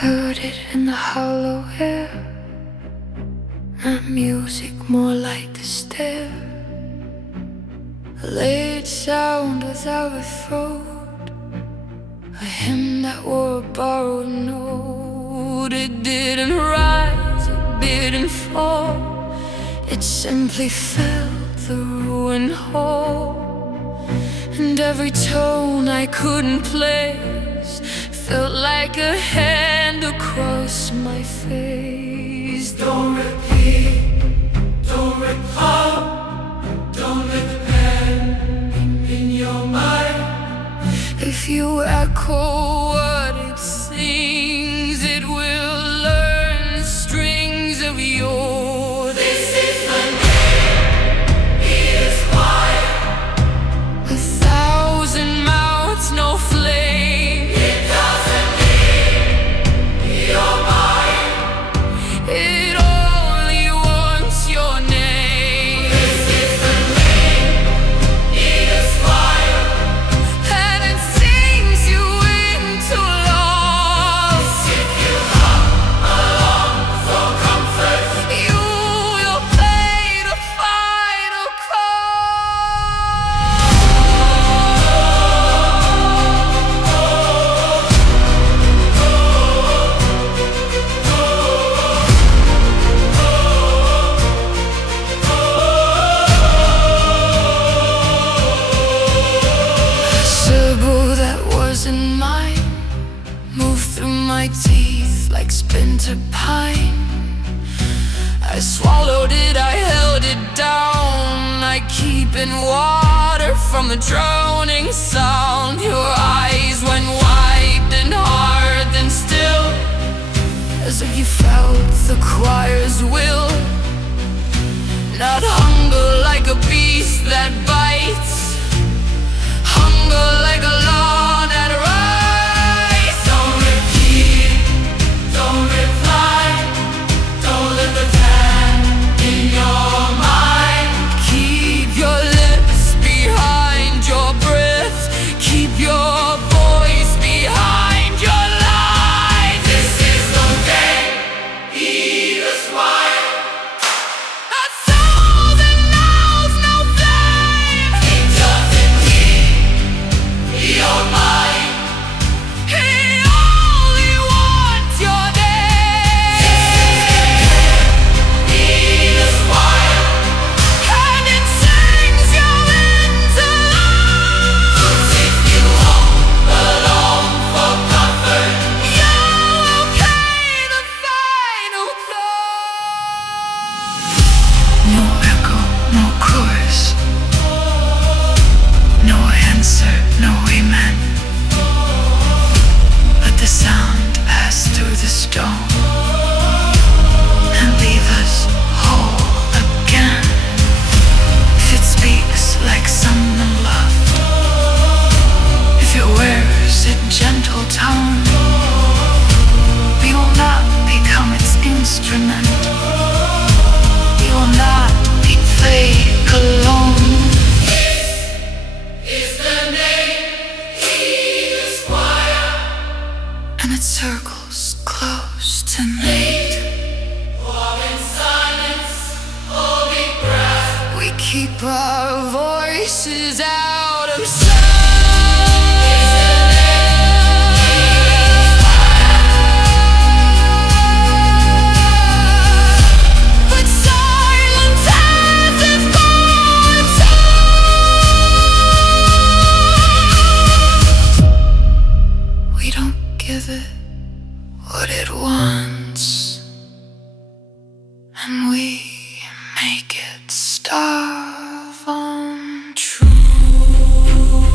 heard it in the hollow air, not music, more like a stair, a late sound without a throat, a hymn that wore a borrowed note. It didn't rise, it didn't fall, it simply filled the ruined hall. And every tone I couldn't place felt like a hand across my face. Don't repeat, don't recall, don't let the pen in your mind. If you echo what it sings, it will learn strings of yours. This is the name, he is quiet. A thousand mouths, no flame. It doesn't need your mind. It only wants your name. This is the name, he is quiet. And it sings you into love. If you come along for comfort, You will pay the final syllable that wasn't mine moved through my teeth like splintered pine. I swallowed it, I held it down, I keep in water from the drowning sound. Your eyes went wide and hard and still, as if you felt the choir's will. Not hunger like a beast that bites, hunger like a law that rises. don't repeat, don't reply, don't let the pen in your mind. Keep your lips behind your breath, keep your voice behind your lies. This is the game, he is quiet. A thousand mouths, no flame. He doesn't need your mind. He only wants your name. He is quiet. And it sings you into love. If you won't along for comfort, You will pay the final price. No echo, no chorus, no answer, no amen. Let the sound pass through the stone and leave us whole again. If it speaks like someone loved, if it wears a gentle tone, we will not become its instrument. We will not be played alone. is the name, he is quiet. And it circles close tonight. Walk in silence, holding breath. We keep our voices out of sight. But silence has its poison. We don't give it what it wants, and we make it starve on truth.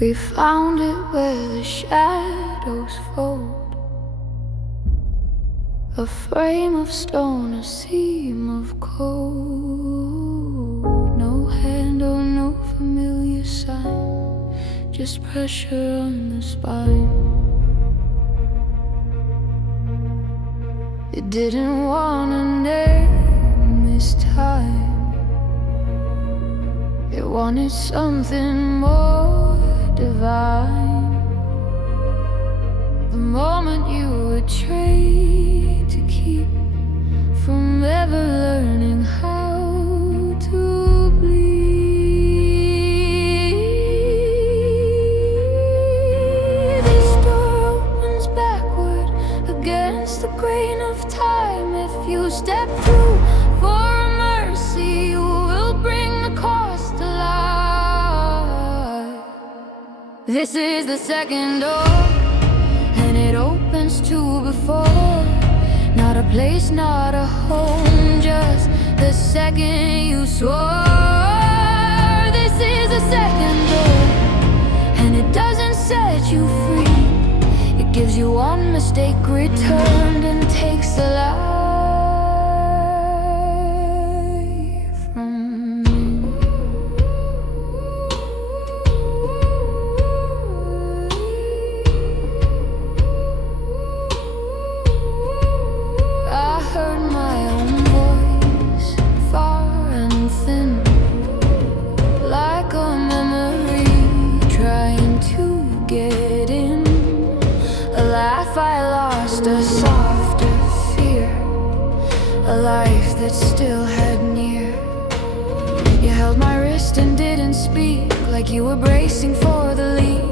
We found it where the shadows fold, a frame of stone, a seam of cold. No hand or no familiar sign, just pressure on the spine. It didn't want a name this time. It wanted something more divine. The moment you were trained to keep from ever learning how to bleed. This door opens backward against the grain of time. If you step through for a mercy, you will bring the cost alive. This is the second door, and it opens to before. Not a place, not a home, just the second you swore. This is the second door, and it doesn't set you free. It gives you one mistake returned and takes the life from me. I heard my own voice, far and thin, like a memory trying to get in. A life I lost, a softer fear, a life that still had near. You held my wrist and didn't speak, like you were bracing for the leap.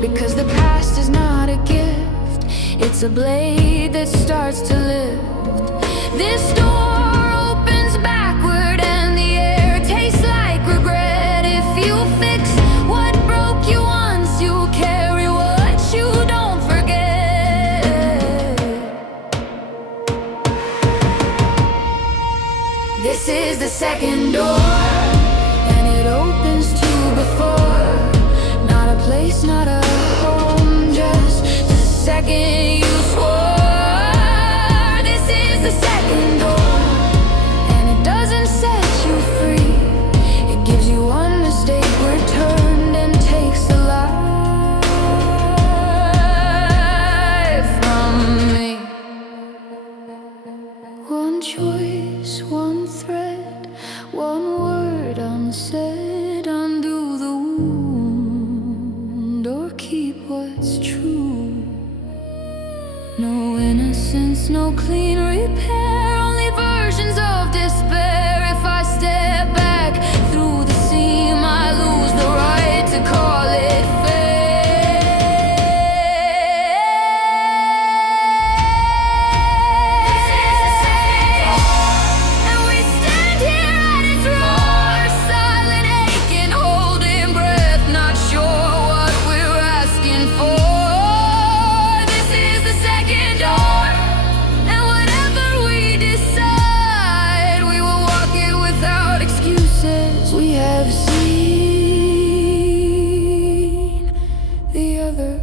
Because the past is not a gift, it's a blade that starts to lift. This door opens backward and the air tastes like regret. If you fix what broke you once, you'll carry what you don't forget. This is the second door, and it opens to before. Not a place, not a home, just the second you swore. This is the second door, and it doesn't set you free. It gives you one mistake returned and takes the life from me. One choice, one thread, one word unsaid. Undo the wound or keep what's true. No innocence, no clean repair, only versions of despair. If I step back through the seam, I lose the right to call it fair. And we stand here at its roar, silent, aching, holding breath, not sure what we're asking for. This is the second door, and whatever we decide, we will walk it without excuses. We have seen the other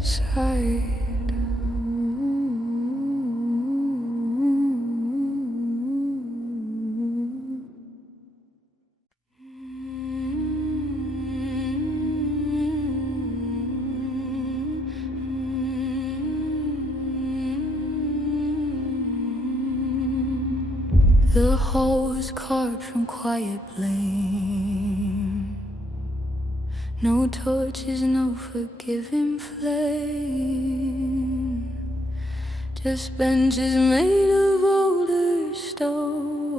side. The hole is carved from quiet blame. No torches, no forgiving flame. Just benches made of older stone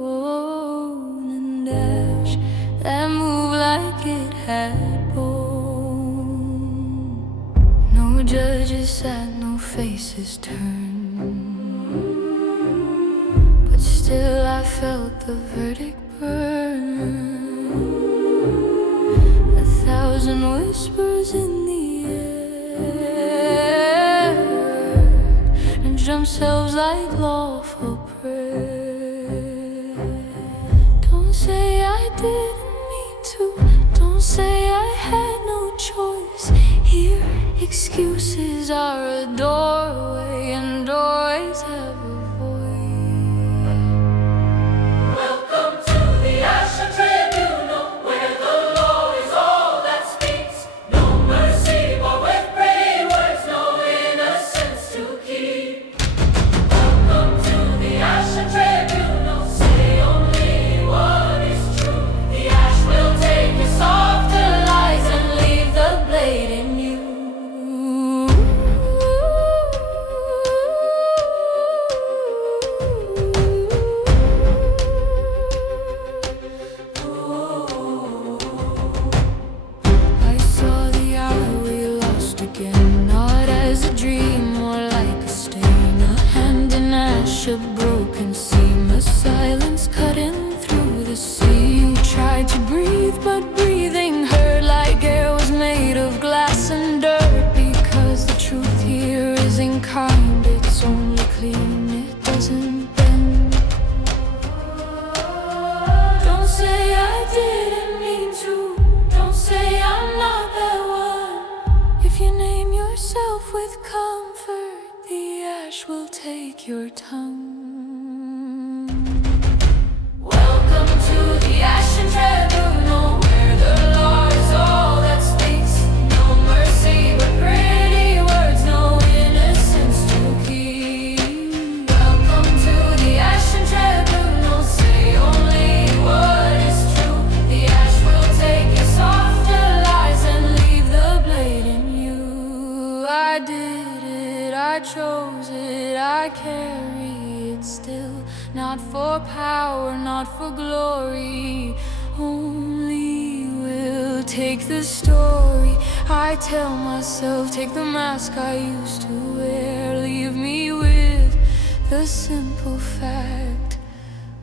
and ash that moved like it had bone. No judges sat, no faces turned. Still I felt the verdict burn. 1,000 whispers in the air, and themselves like lawful prayer. Don't say I didn't mean to, don't say I had no choice. ashes are a doorway, and doorways have a voice. Welcome to the Ashen Tribunal, where the law is all that speaks. No mercy, but with pretty words, no innocence to keep. Welcome to the Ashen Tribunal, say only what is true. The ash will take your softer lies and leave the blade in you. I saw the hour we lost again, not as a dream or like a stain. A hand in ash, a broken seam, a silence cutting through the sea. Tried to breathe, but breathing hurt like air was made of glass and dirt. Because the truth here isn't kind, it's only clean, it doesn't bend. Don't say I didn't mean to, don't say I'm not that one. If you name yourself with comfort, the ash will take your tongue. Welcome to the Ashen Tribunal, where the law is all that speaks. No mercy, but pretty words, no innocence to keep. Welcome to the Ashen Tribunal, say only what is true. The ash will take your softer lies and leave the blade in you. I did it, I chose it, I carry it still. Not for power, not for glory, only will. Take the story I tell myself, take the mask I used to wear. Leave me with the simple fact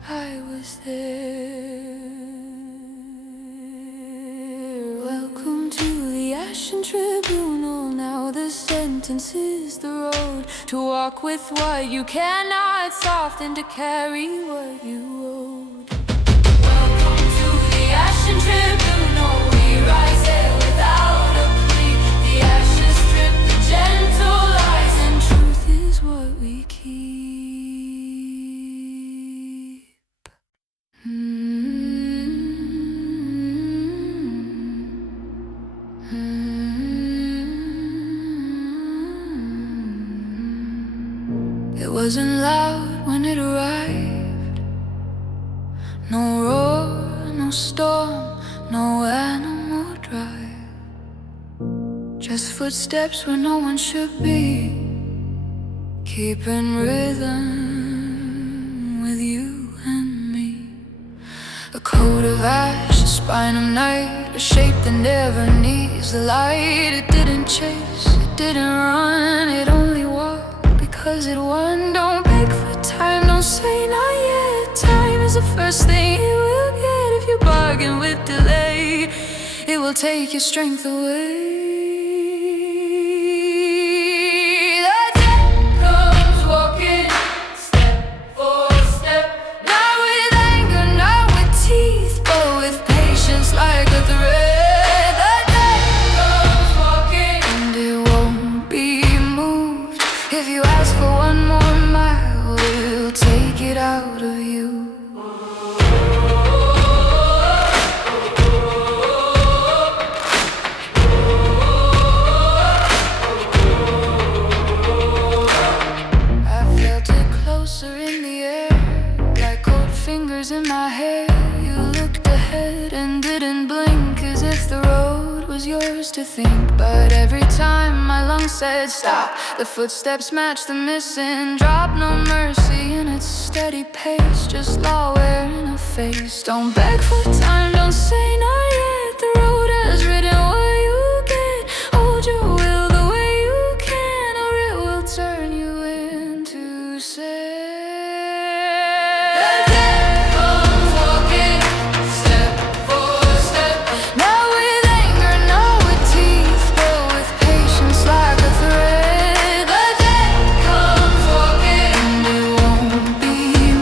I was there. Welcome to the Ashen Tribunal, now the sentence is the road. To walk with what you cannot, soften to carry what you owed. Welcome to the Ashen Tribunal, we rise here without a plea. The ashes strip the gentle lies, and Truth is what we keep. It wasn't loud when it arrived. No roar, no storm, no animal drive. Just footsteps where no one should be, keeping rhythm with you and me. A coat of ash, a spine of night, a shape that never needs the light. It didn't chase, it didn't run, it only walked because it won. Don't beg for time, don't say not yet. Time is the first thing you will get. If you bargain with delay, it will take your strength away. The dead comes walking, step for step. not with anger, not with teeth, but with patience like a thread. The dead Comes walking, and it won't be moved. If you ask for one more mile, we'll take it out of you. I felt it closer in the air, like cold fingers in my hair. You looked ahead and didn't blink, as if the road was yours to think. But every time my lungs said stop, the footsteps matched the missing drop. No mercy in its steady pace, just law wearing a face. Don't beg for time, don't say not yet. The road has written what you get. Hold your will the way you can, or it will turn you into sand. the dead comes walking, step for step. Not with anger, not with teeth, but with patience like a thread. The dead comes walking, And it won't be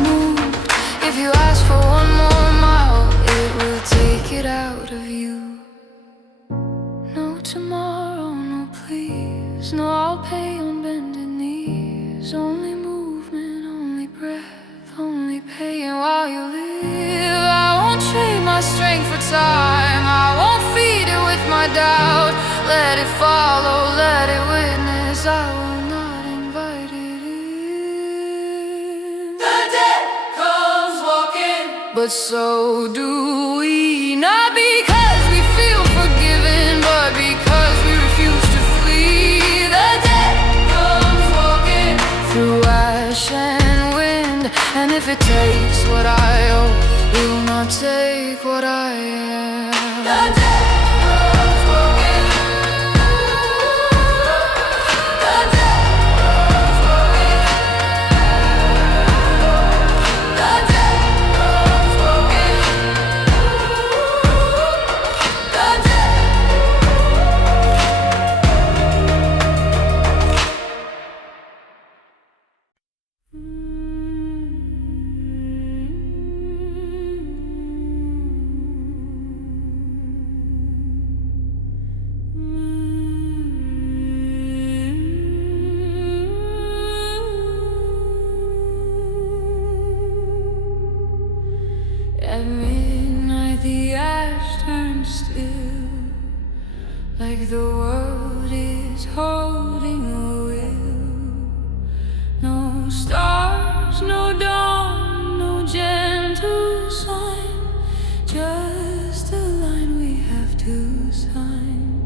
moved. If you ask for one more mile, it will take it out I won't trade my strength for time. I won't feed it with my doubt. Let it follow, let it witness. I will not invite it in. The dead comes walking, but so do we. Not because we feel forgiven, but because we refuse to flee. The dead comes walking through ash and wind. And if it takes what I owe, we will not take what I am. The dead comes walking. The dead comes walking. The dead comes walking. The dead. At midnight the ash turns still, like the world is holding a will. No stars, no dawn, no gentle sign, just a line we have to sign.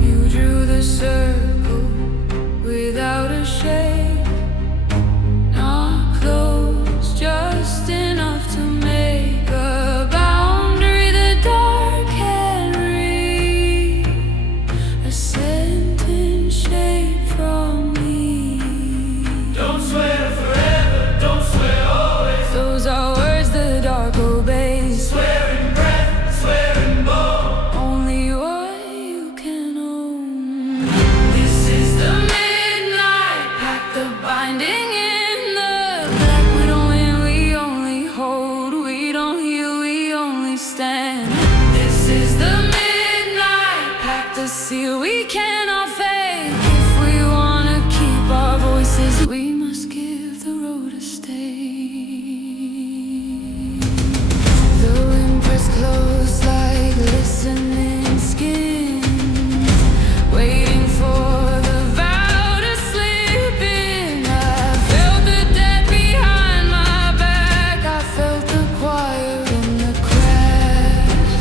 You drew the circle without a shade, not close, just enough to make a boundary the dark can read, a sentence shaped from me. Don't swear forever, don't swear always. Those are words the dark obeys. Swear in breath, swear in bone. Only what you can own. This is the midnight Pact, the binding in the black. We don't win, we only hold. We don't heal, we only stand. This is the midnight Pact, the seal we cannot fake. If we wanna keep our voices, we must give the road a stay. The wind pressed close like listening skins, waiting for the vow to slip in. I felt the dead behind my back. I felt the choir in the crash.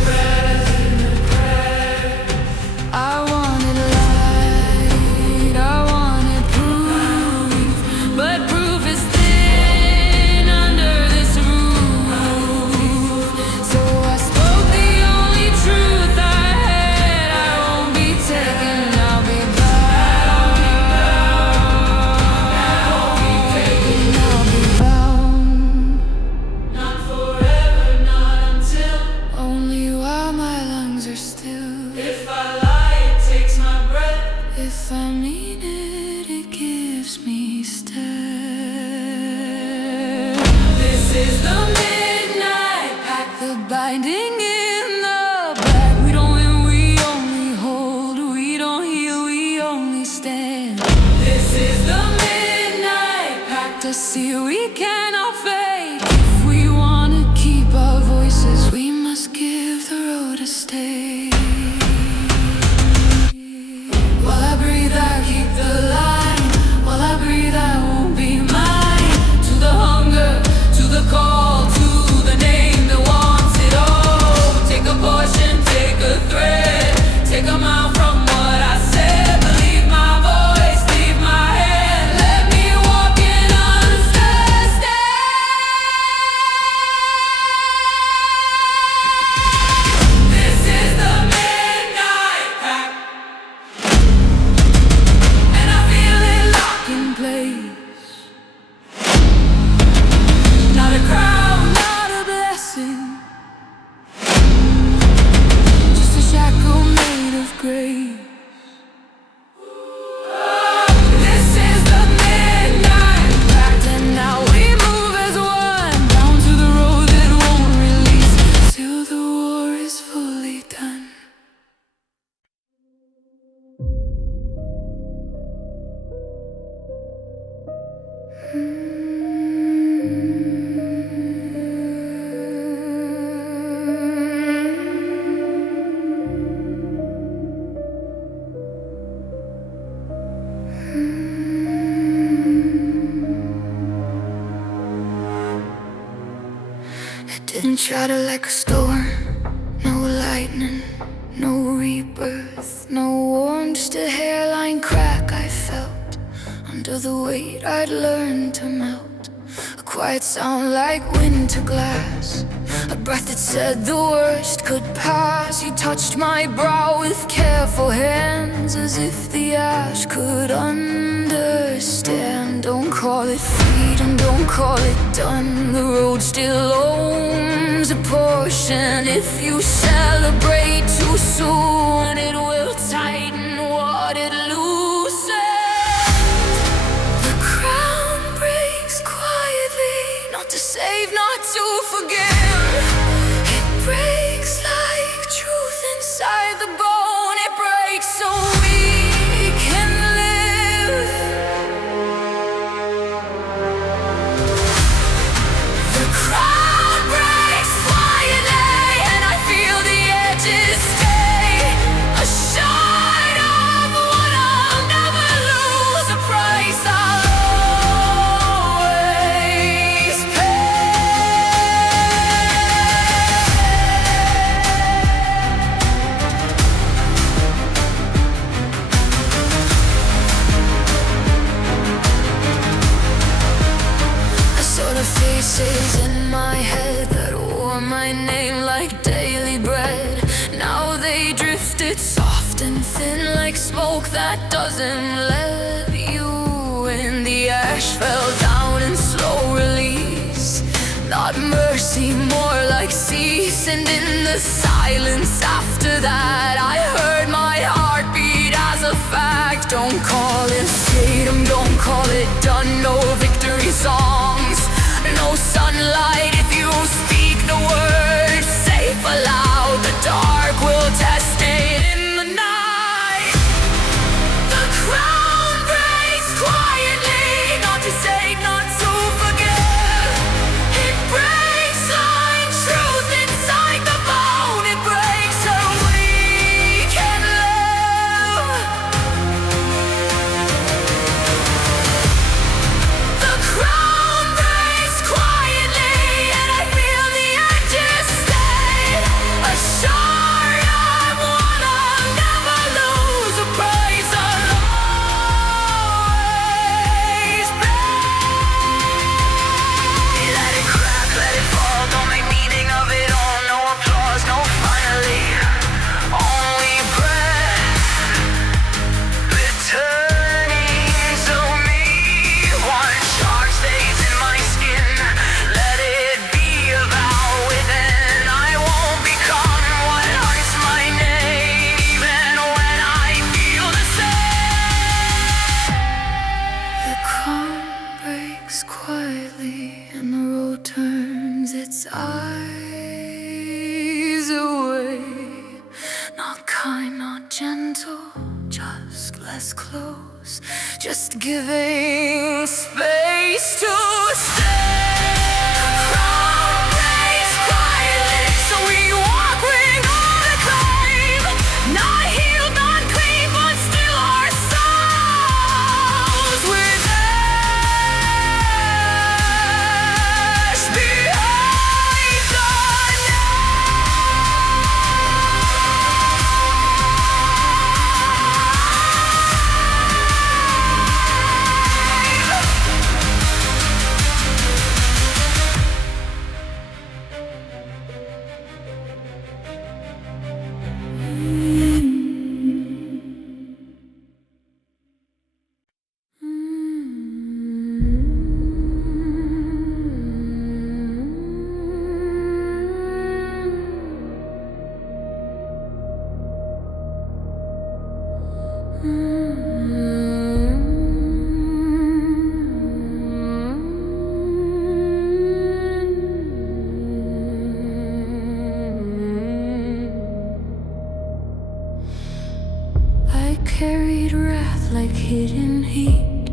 I wanted light, I wanted proof, but proof is thin under this roof. So I spoke the only truth I had. I won't be taken, I'll be bound. I'll be bound. Not forever, not until. Only while my lungs are still. If I lie, it takes my breath. If I mean it, it gives me stare. This is the midnight Pact, the binding in the black. We don't win, we only hold. We don't heal, we only stand. This is the midnight Pact, the seal we cannot fake. If we wanna keep our voices, we must give the road a stay. While I breathe, I keep the line. While I breathe, I won't be mine. To the hunger, to the call, to the name that wants it all. Take a portion, take a thread, take a mile from what I said. Believe my voice, leave my head. Let me walk in unsustained. Didn't shatter like a storm, no lightning, no rebirth, no warmth, just a hairline crack I felt under the weight I'd learned to melt. A quiet sound like winter glass, a breath that said the worst could pass. You touched my brow with careful hands, as if the ash could understand. Don't call it freedom, don't call it done. The road still owns a portion. If you celebrate too soon, it will tighten what it loosens. The crown breaks quietly, not to save, not to forgive. It breaks like truth inside the bone. It breaks so we can live. The crown breaks quietly, and I feel the edges stay. A shine of what I'll never lose, a price I'll always faces in my head that wore my name like daily bread. Now they drifted soft and thin like smoke that doesn't let you in. The ash fell down in slow release, not mercy, more like cease. And in the silence after that, I heard my heartbeat as a fact. Don't call it freedom, don't call it done. No victory songs, no sunlight if you speak the word. Safe aloud, the dark will test it in the night. The crown breaks quietly, not to save, not to forgive. It breaks like truth inside the bone. It breaks so we can live. The crown breaks quietly, and I feel the edges stay. A shard of what I'll never lose, a price I'll always pay. Let it crack, let it fall, don't make meaning of it all. No applause, no finally, only breath returning to me. One shark stays in my skin, let it be about within. I won't become what hurts my name, even when I feel the same. The calm breaks quietly, and the road turns its eyes away. Not kind, not gentle, just less close, just giving space to stay. The crown breaks quietly, so we walk without a claim. Not healed, not clean, but still ourselves. With ash behind the I carried wrath like hidden heat,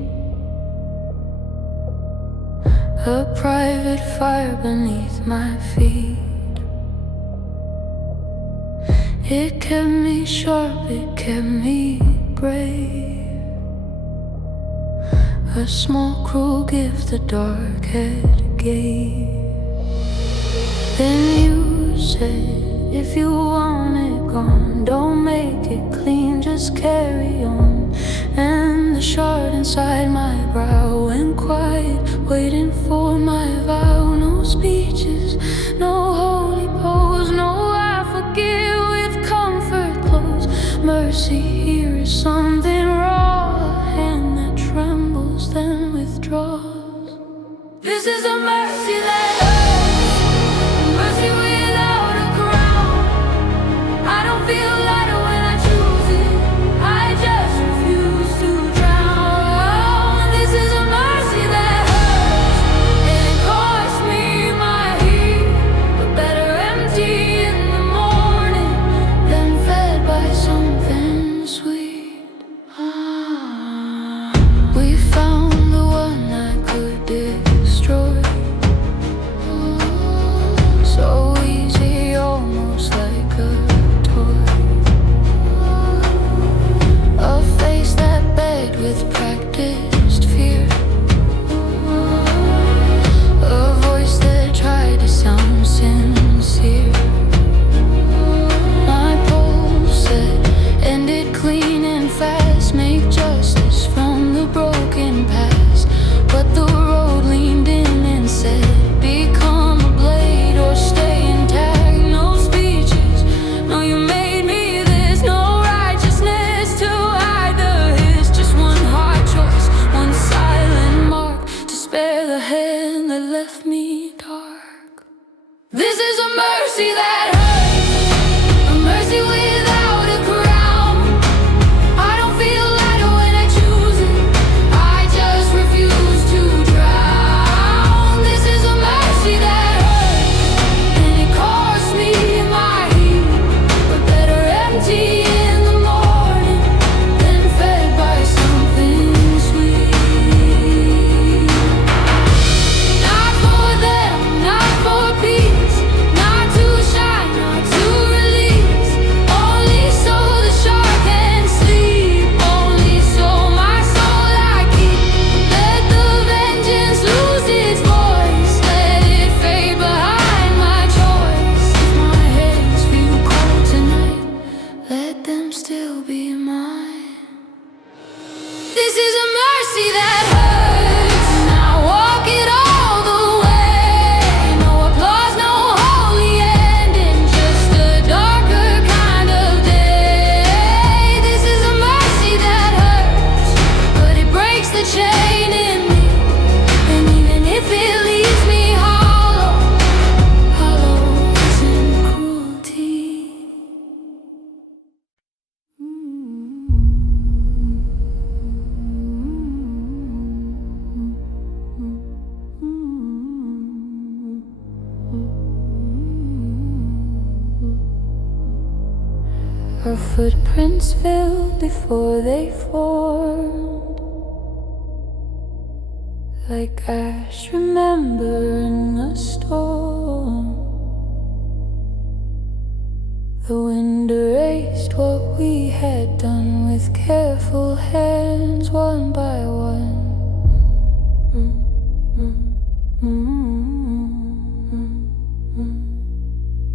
a private fire beneath my feet. It kept me sharp, it kept me brave. A small cruel gift the dark had gave. Then you said, if you want it gone, don't make it clean, just carry on. And the shard inside my brow went quiet, waiting for my vow. No speeches, no holy pose, no I forgive with comfort close. Mercy here is something raw, a hand that trembles then withdraws. This is a mercy that hurts, mercy without a crown. I don't feel lighter when I choose it, I just refuse to drown. This is a mercy that hurts, and it cost me my heat, but better empty in the morning than fed by something sweet. We found the one I could destroy. So easy, almost like a toy. A face that begged with practiced fear. A voice that tried to sound sincere. My pulse said, end it clean and fast, make justice from the broken past. But the road leaned in and said, become a blade or stay intact. No speeches, no you made me this, no righteousness to hide the hiss. Just one hard choice, one silent mark to spare the hand that left me dark. This is a mercy that hurts, a mercy without a crown. I don't feel lighter when I choose it, I just refuse to drown. This is a mercy that hurts, and it cost me my heat, but better empty in the morning than fed by something sweet. Not for them, not for peace, not to shine, not to release. Only so the shark can sleep, only so my soul I keep. Let the vengeance lose its voice, let it fade behind my choice. If my hands feel cold tonight, let them still be mine. This is a mercy that hurts, and I walk it all the way. No applause, no holy ending, just a darker kind of day. This is a mercy that hurts, but it breaks the chain in me. And even if it leaves me hollow, hollow isn't cruelty. Our footprints filled before they formed, like ash remembering a storm. The wind erased what we had done with careful hands, one by one.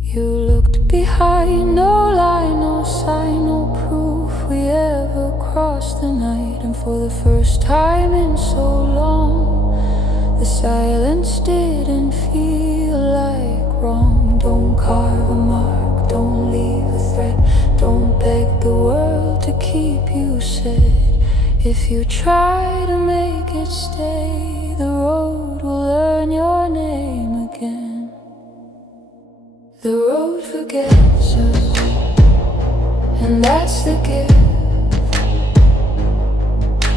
You looked behind, no lie, no sign, no proof we ever crossed the night. And for the first time in so long, the silence didn't feel like wrong. Don't carve a mark, don't leave a threat, don't beg the world to keep you said. If you try to make it stay, the road will learn your name again. The road forgets us, and that's the gift.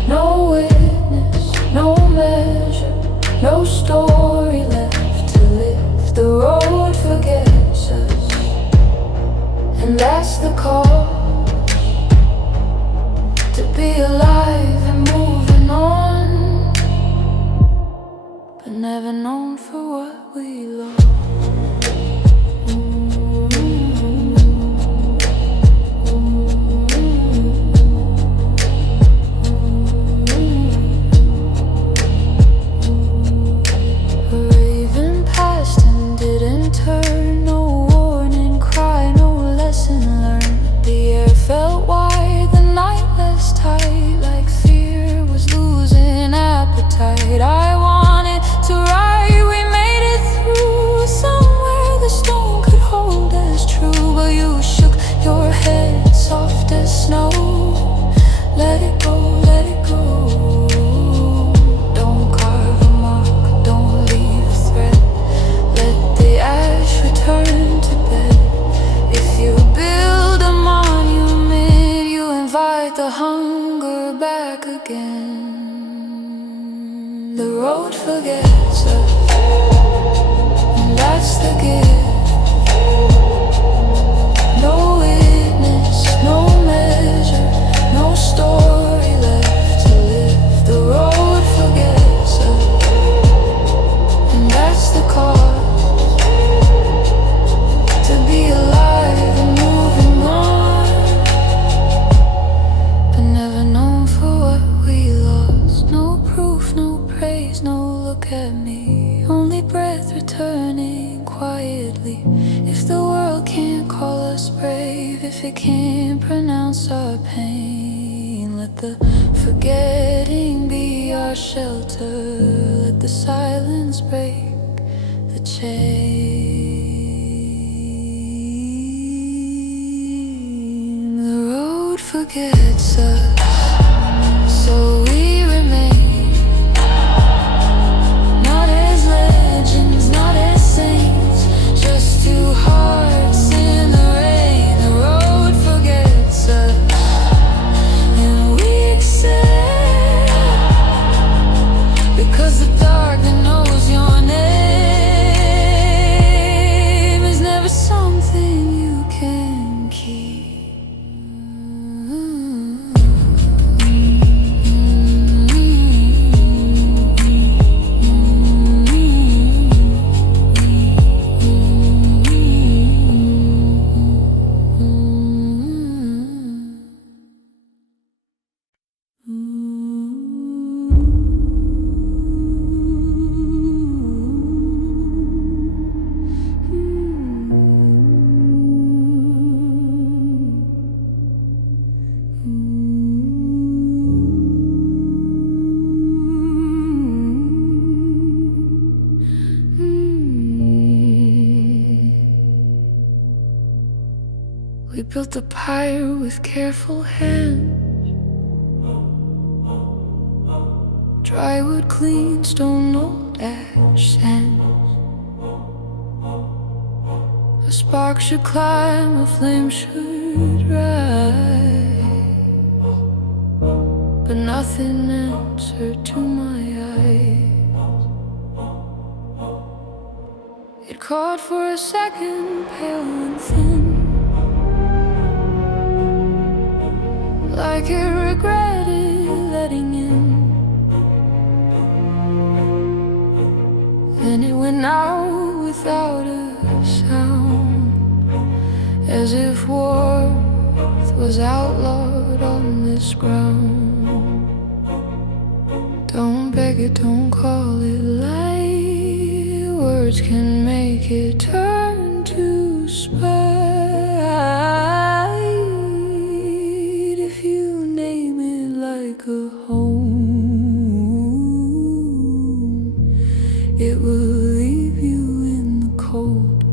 No witness, no measure, no story left to live. The road forgets us, and that's the cost. To be alive and moving on, but never known for what we lost. Turn again. The road forgets us, and that's the gift. No witness, no measure, no story left to live. The road forgets us, and that's the cost. To be alive and moving on, but never known for what we lost. No proof, no praise, no look at me. Only breath returning quietly. If the world can't call us brave, if it can't pronounce our pain, let the forgetting be our shelter. Let the silence break the chain. The road forgets us, so we remain. Not as legends, not as saints, just two hearts in the rain. The road forgets us, and we accept, because the dark that knows your name is never something you can keep. We built the pyre with careful hands, dry wood, clean stone, old ash sands. A spark should climb, a flame should rise, but nothing answered to my eyes. It caught for a second, pale and thin, like it regretted letting in. Then it went out without a sound, as if warmth was outlawed on this ground. Don't beg it, don't call it light. Words can make it turn to spite. If you name it like a home, it will leave you in the cold.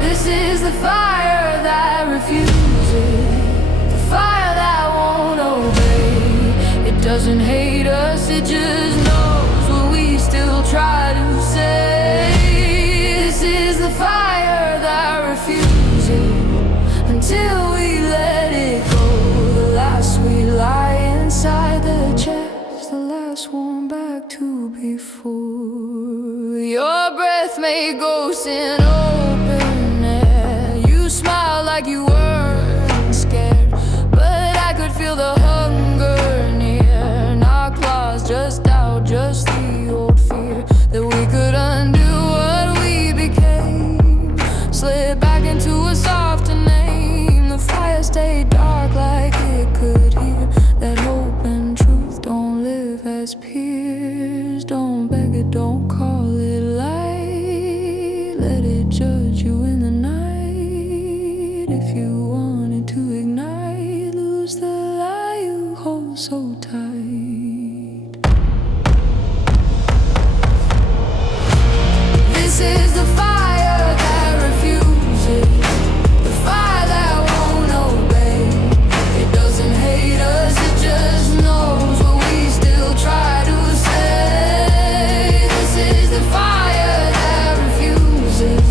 This is the fire that refuses, the fire that won't obey. It doesn't hate us, it just knows what we still try to say. This is the fire that refuses until we let it go. The last sweet lie inside the chest, the last one back to before. Your breath may ghost in open air. You smile like you weren't scared, but I could feel the hunger near. Our claws just out, just the old fear that we could undo what we became. Slid back into a softer name. The fire stayed dark like it could hear that hope and truth don't live as peers. Don't beg it, don't call it light. Let it judge you in the night. If you wanted to ignite, lose the lie you hold so tight. This is the fire that refuses, the fire that won't obey. It doesn't hate us, it just knows what we still try to say. This is the fire that refuses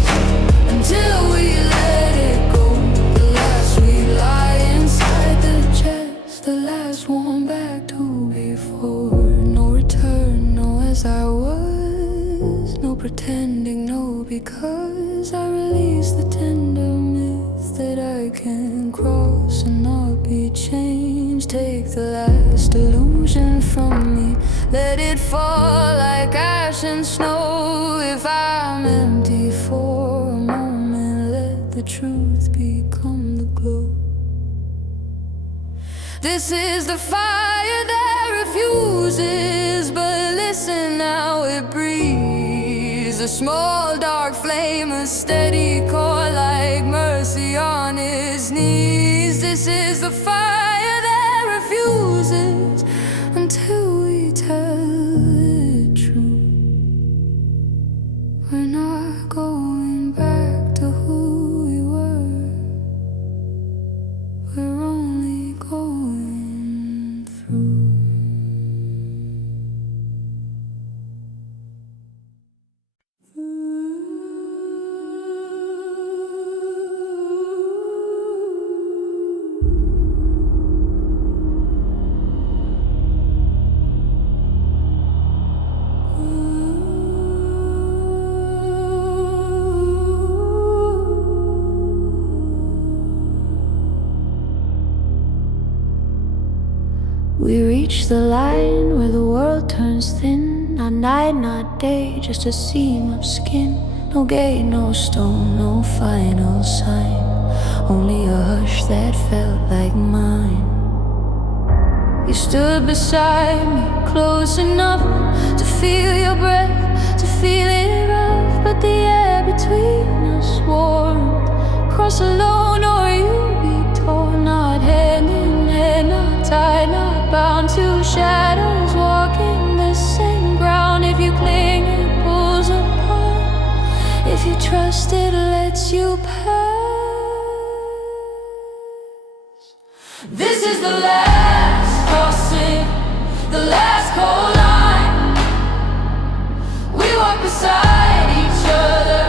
until we let it last one back to before. No return, no as I was, no pretending, no because I release the tender myth that I can cross and not be changed. Take the last illusion from me, let it fall like ash and snow. If I'm empty for a moment, let the truth become the glow. This is the fire that refuses, but listen now, it breathes. A small dark flame, a steady core like mercy on its knees. This is the fire that refuses until we tell it true. We're not going back to who we were. We're only going through. We reach the line where the world turns thin. Not night, not day, just a seam of skin. No gate, no stone, no final sign. Only a hush that felt like mine. You stood beside me, close enough to feel your breath, to feel it rough. But the air between us warmed. Cross alone or you'll be torn. Not hand in hand, not tied, not bound. Two shadows walking the same ground. If you cling, it pulls apart. If you trust, it lets you pass. This is the last crossing, the last cold line. We walk beside each other,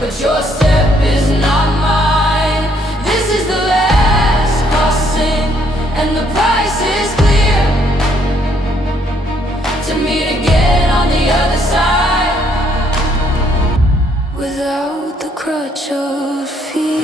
but your step is not mine. This is the last crossing, and the price is clear. To meet again on the other side, without the crutch of fear.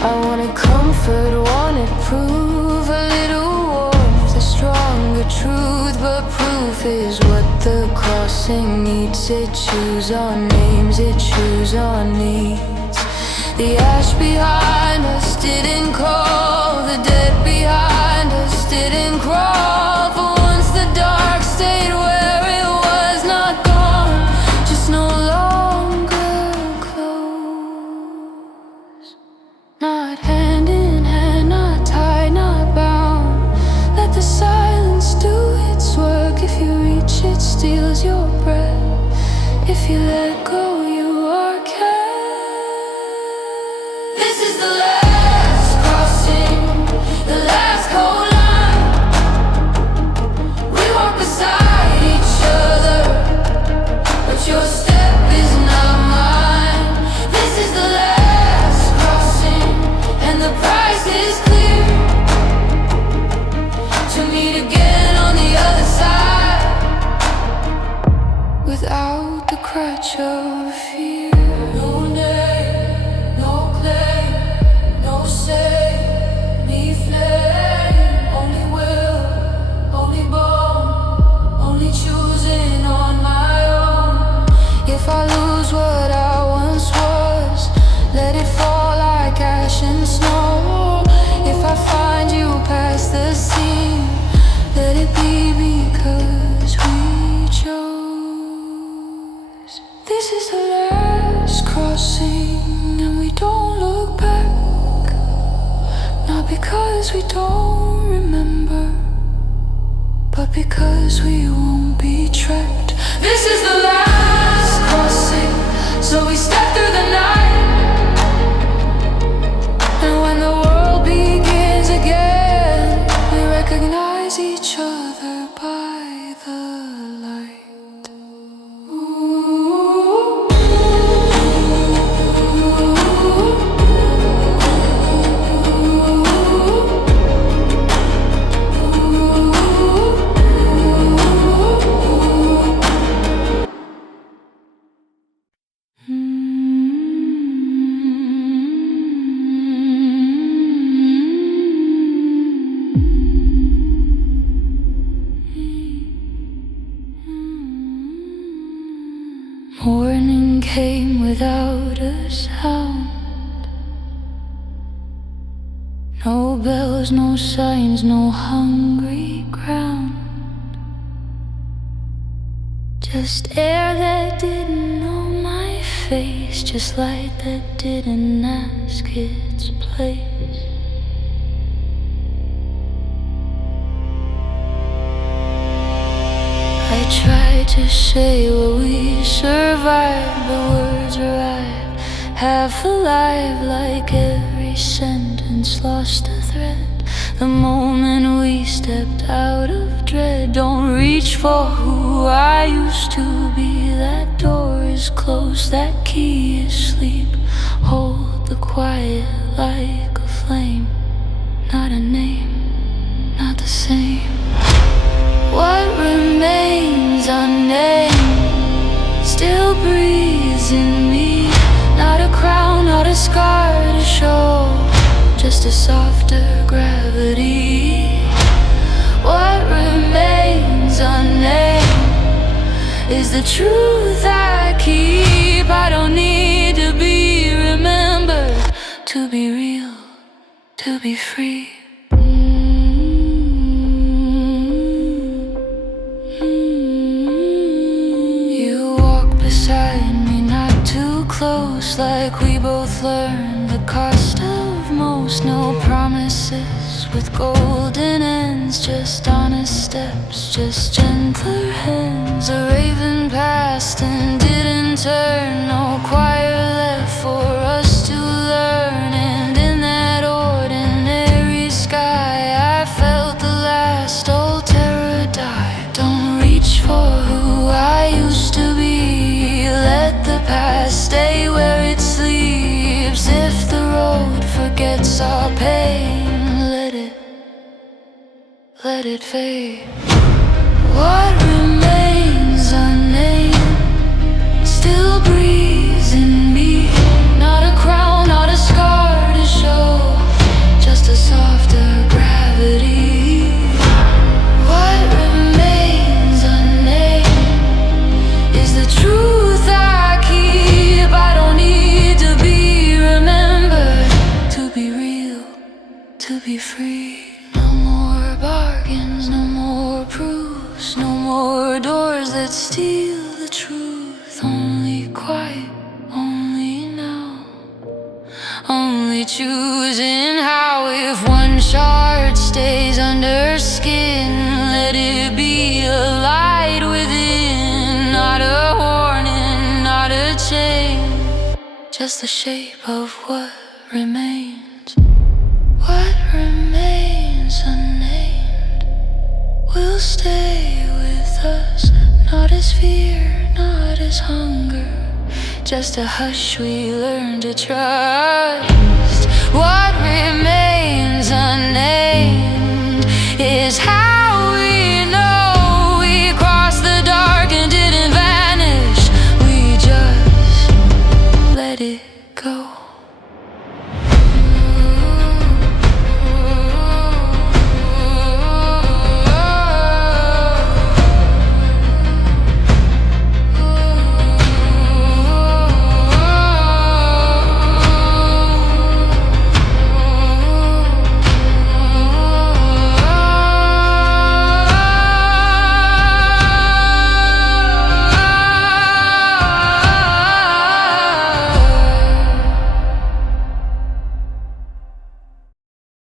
I wanted comfort, wanted proof, a little warmth, a stronger truth. But proof is what the crossing needs. It chews on names, it chews on needs. The ash behind us didn't call, the dead behind us didn't crawl. For once the dark stayed where it was, not gone, just no longer close. Not hand in hand, not tied, not bound. Let the silence do its work. If you reach, it steals your breath. If you let go, you are kept. This is the last crossing, the last cold line. We walk beside each other, but your step is not mine. This is the last crossing, and the price is clear. To meet again on the other side, without the crutch of fear. No name, no claim, no say, me flame. Only will, only bone, only choosing on my own. If I lose what I once was, let it fall like ash and snow. If I find you past the sea, let it be because we chose. This is the last crossing, and we don't look back. Not because we don't remember, but because we won't be tracked. This is the last crossing, so we step through the night. And when the world begins again, we recognize each other by the Morning came without a sound. No bells, no signs, no hungry ground. Just air that didn't know my face, just light that didn't ask its place. I tried to say what we survived, but words arrived half alive, like every sentence lost a thread. The moment we stepped out of dread. Don't reach for who I used to be. That door is closed, that key is sleep. Hold the quiet like a flame. Not a name, not the same. What remains unnamed still breathes in me. Not a crown, not a scar to show, just a softer gravity. What remains unnamed is the truth I keep. I don't need to be remembered to be real, to be free. You walk beside me, not too close, like we both learned the cost of most. No promises with golden ends, just honest steps, just gentler hands. A raven passed and didn't turn, no choir left for us to learn. And in that ordinary sky I felt the last old terror die. Don't reach for who I used to be. Let the past stay where it sleeps. If the road forgets our pain, let it fade. What remains unnamed still breathes in me. Not a crown, not a scar to show, just a softer gravity. What remains unnamed is the truth I keep. I don't need to be remembered to be real, to be free. No more bargains, no more proofs, no more doors that steal the truth. Only quiet, only now, only choosing how. If one shard stays under skin, let it be a light within. Not a warning, not a chain, just the shape of what remains. What remains unnamed will stay with us. Not as fear, not as hunger, just a hush we learn to trust. What remains unnamed is how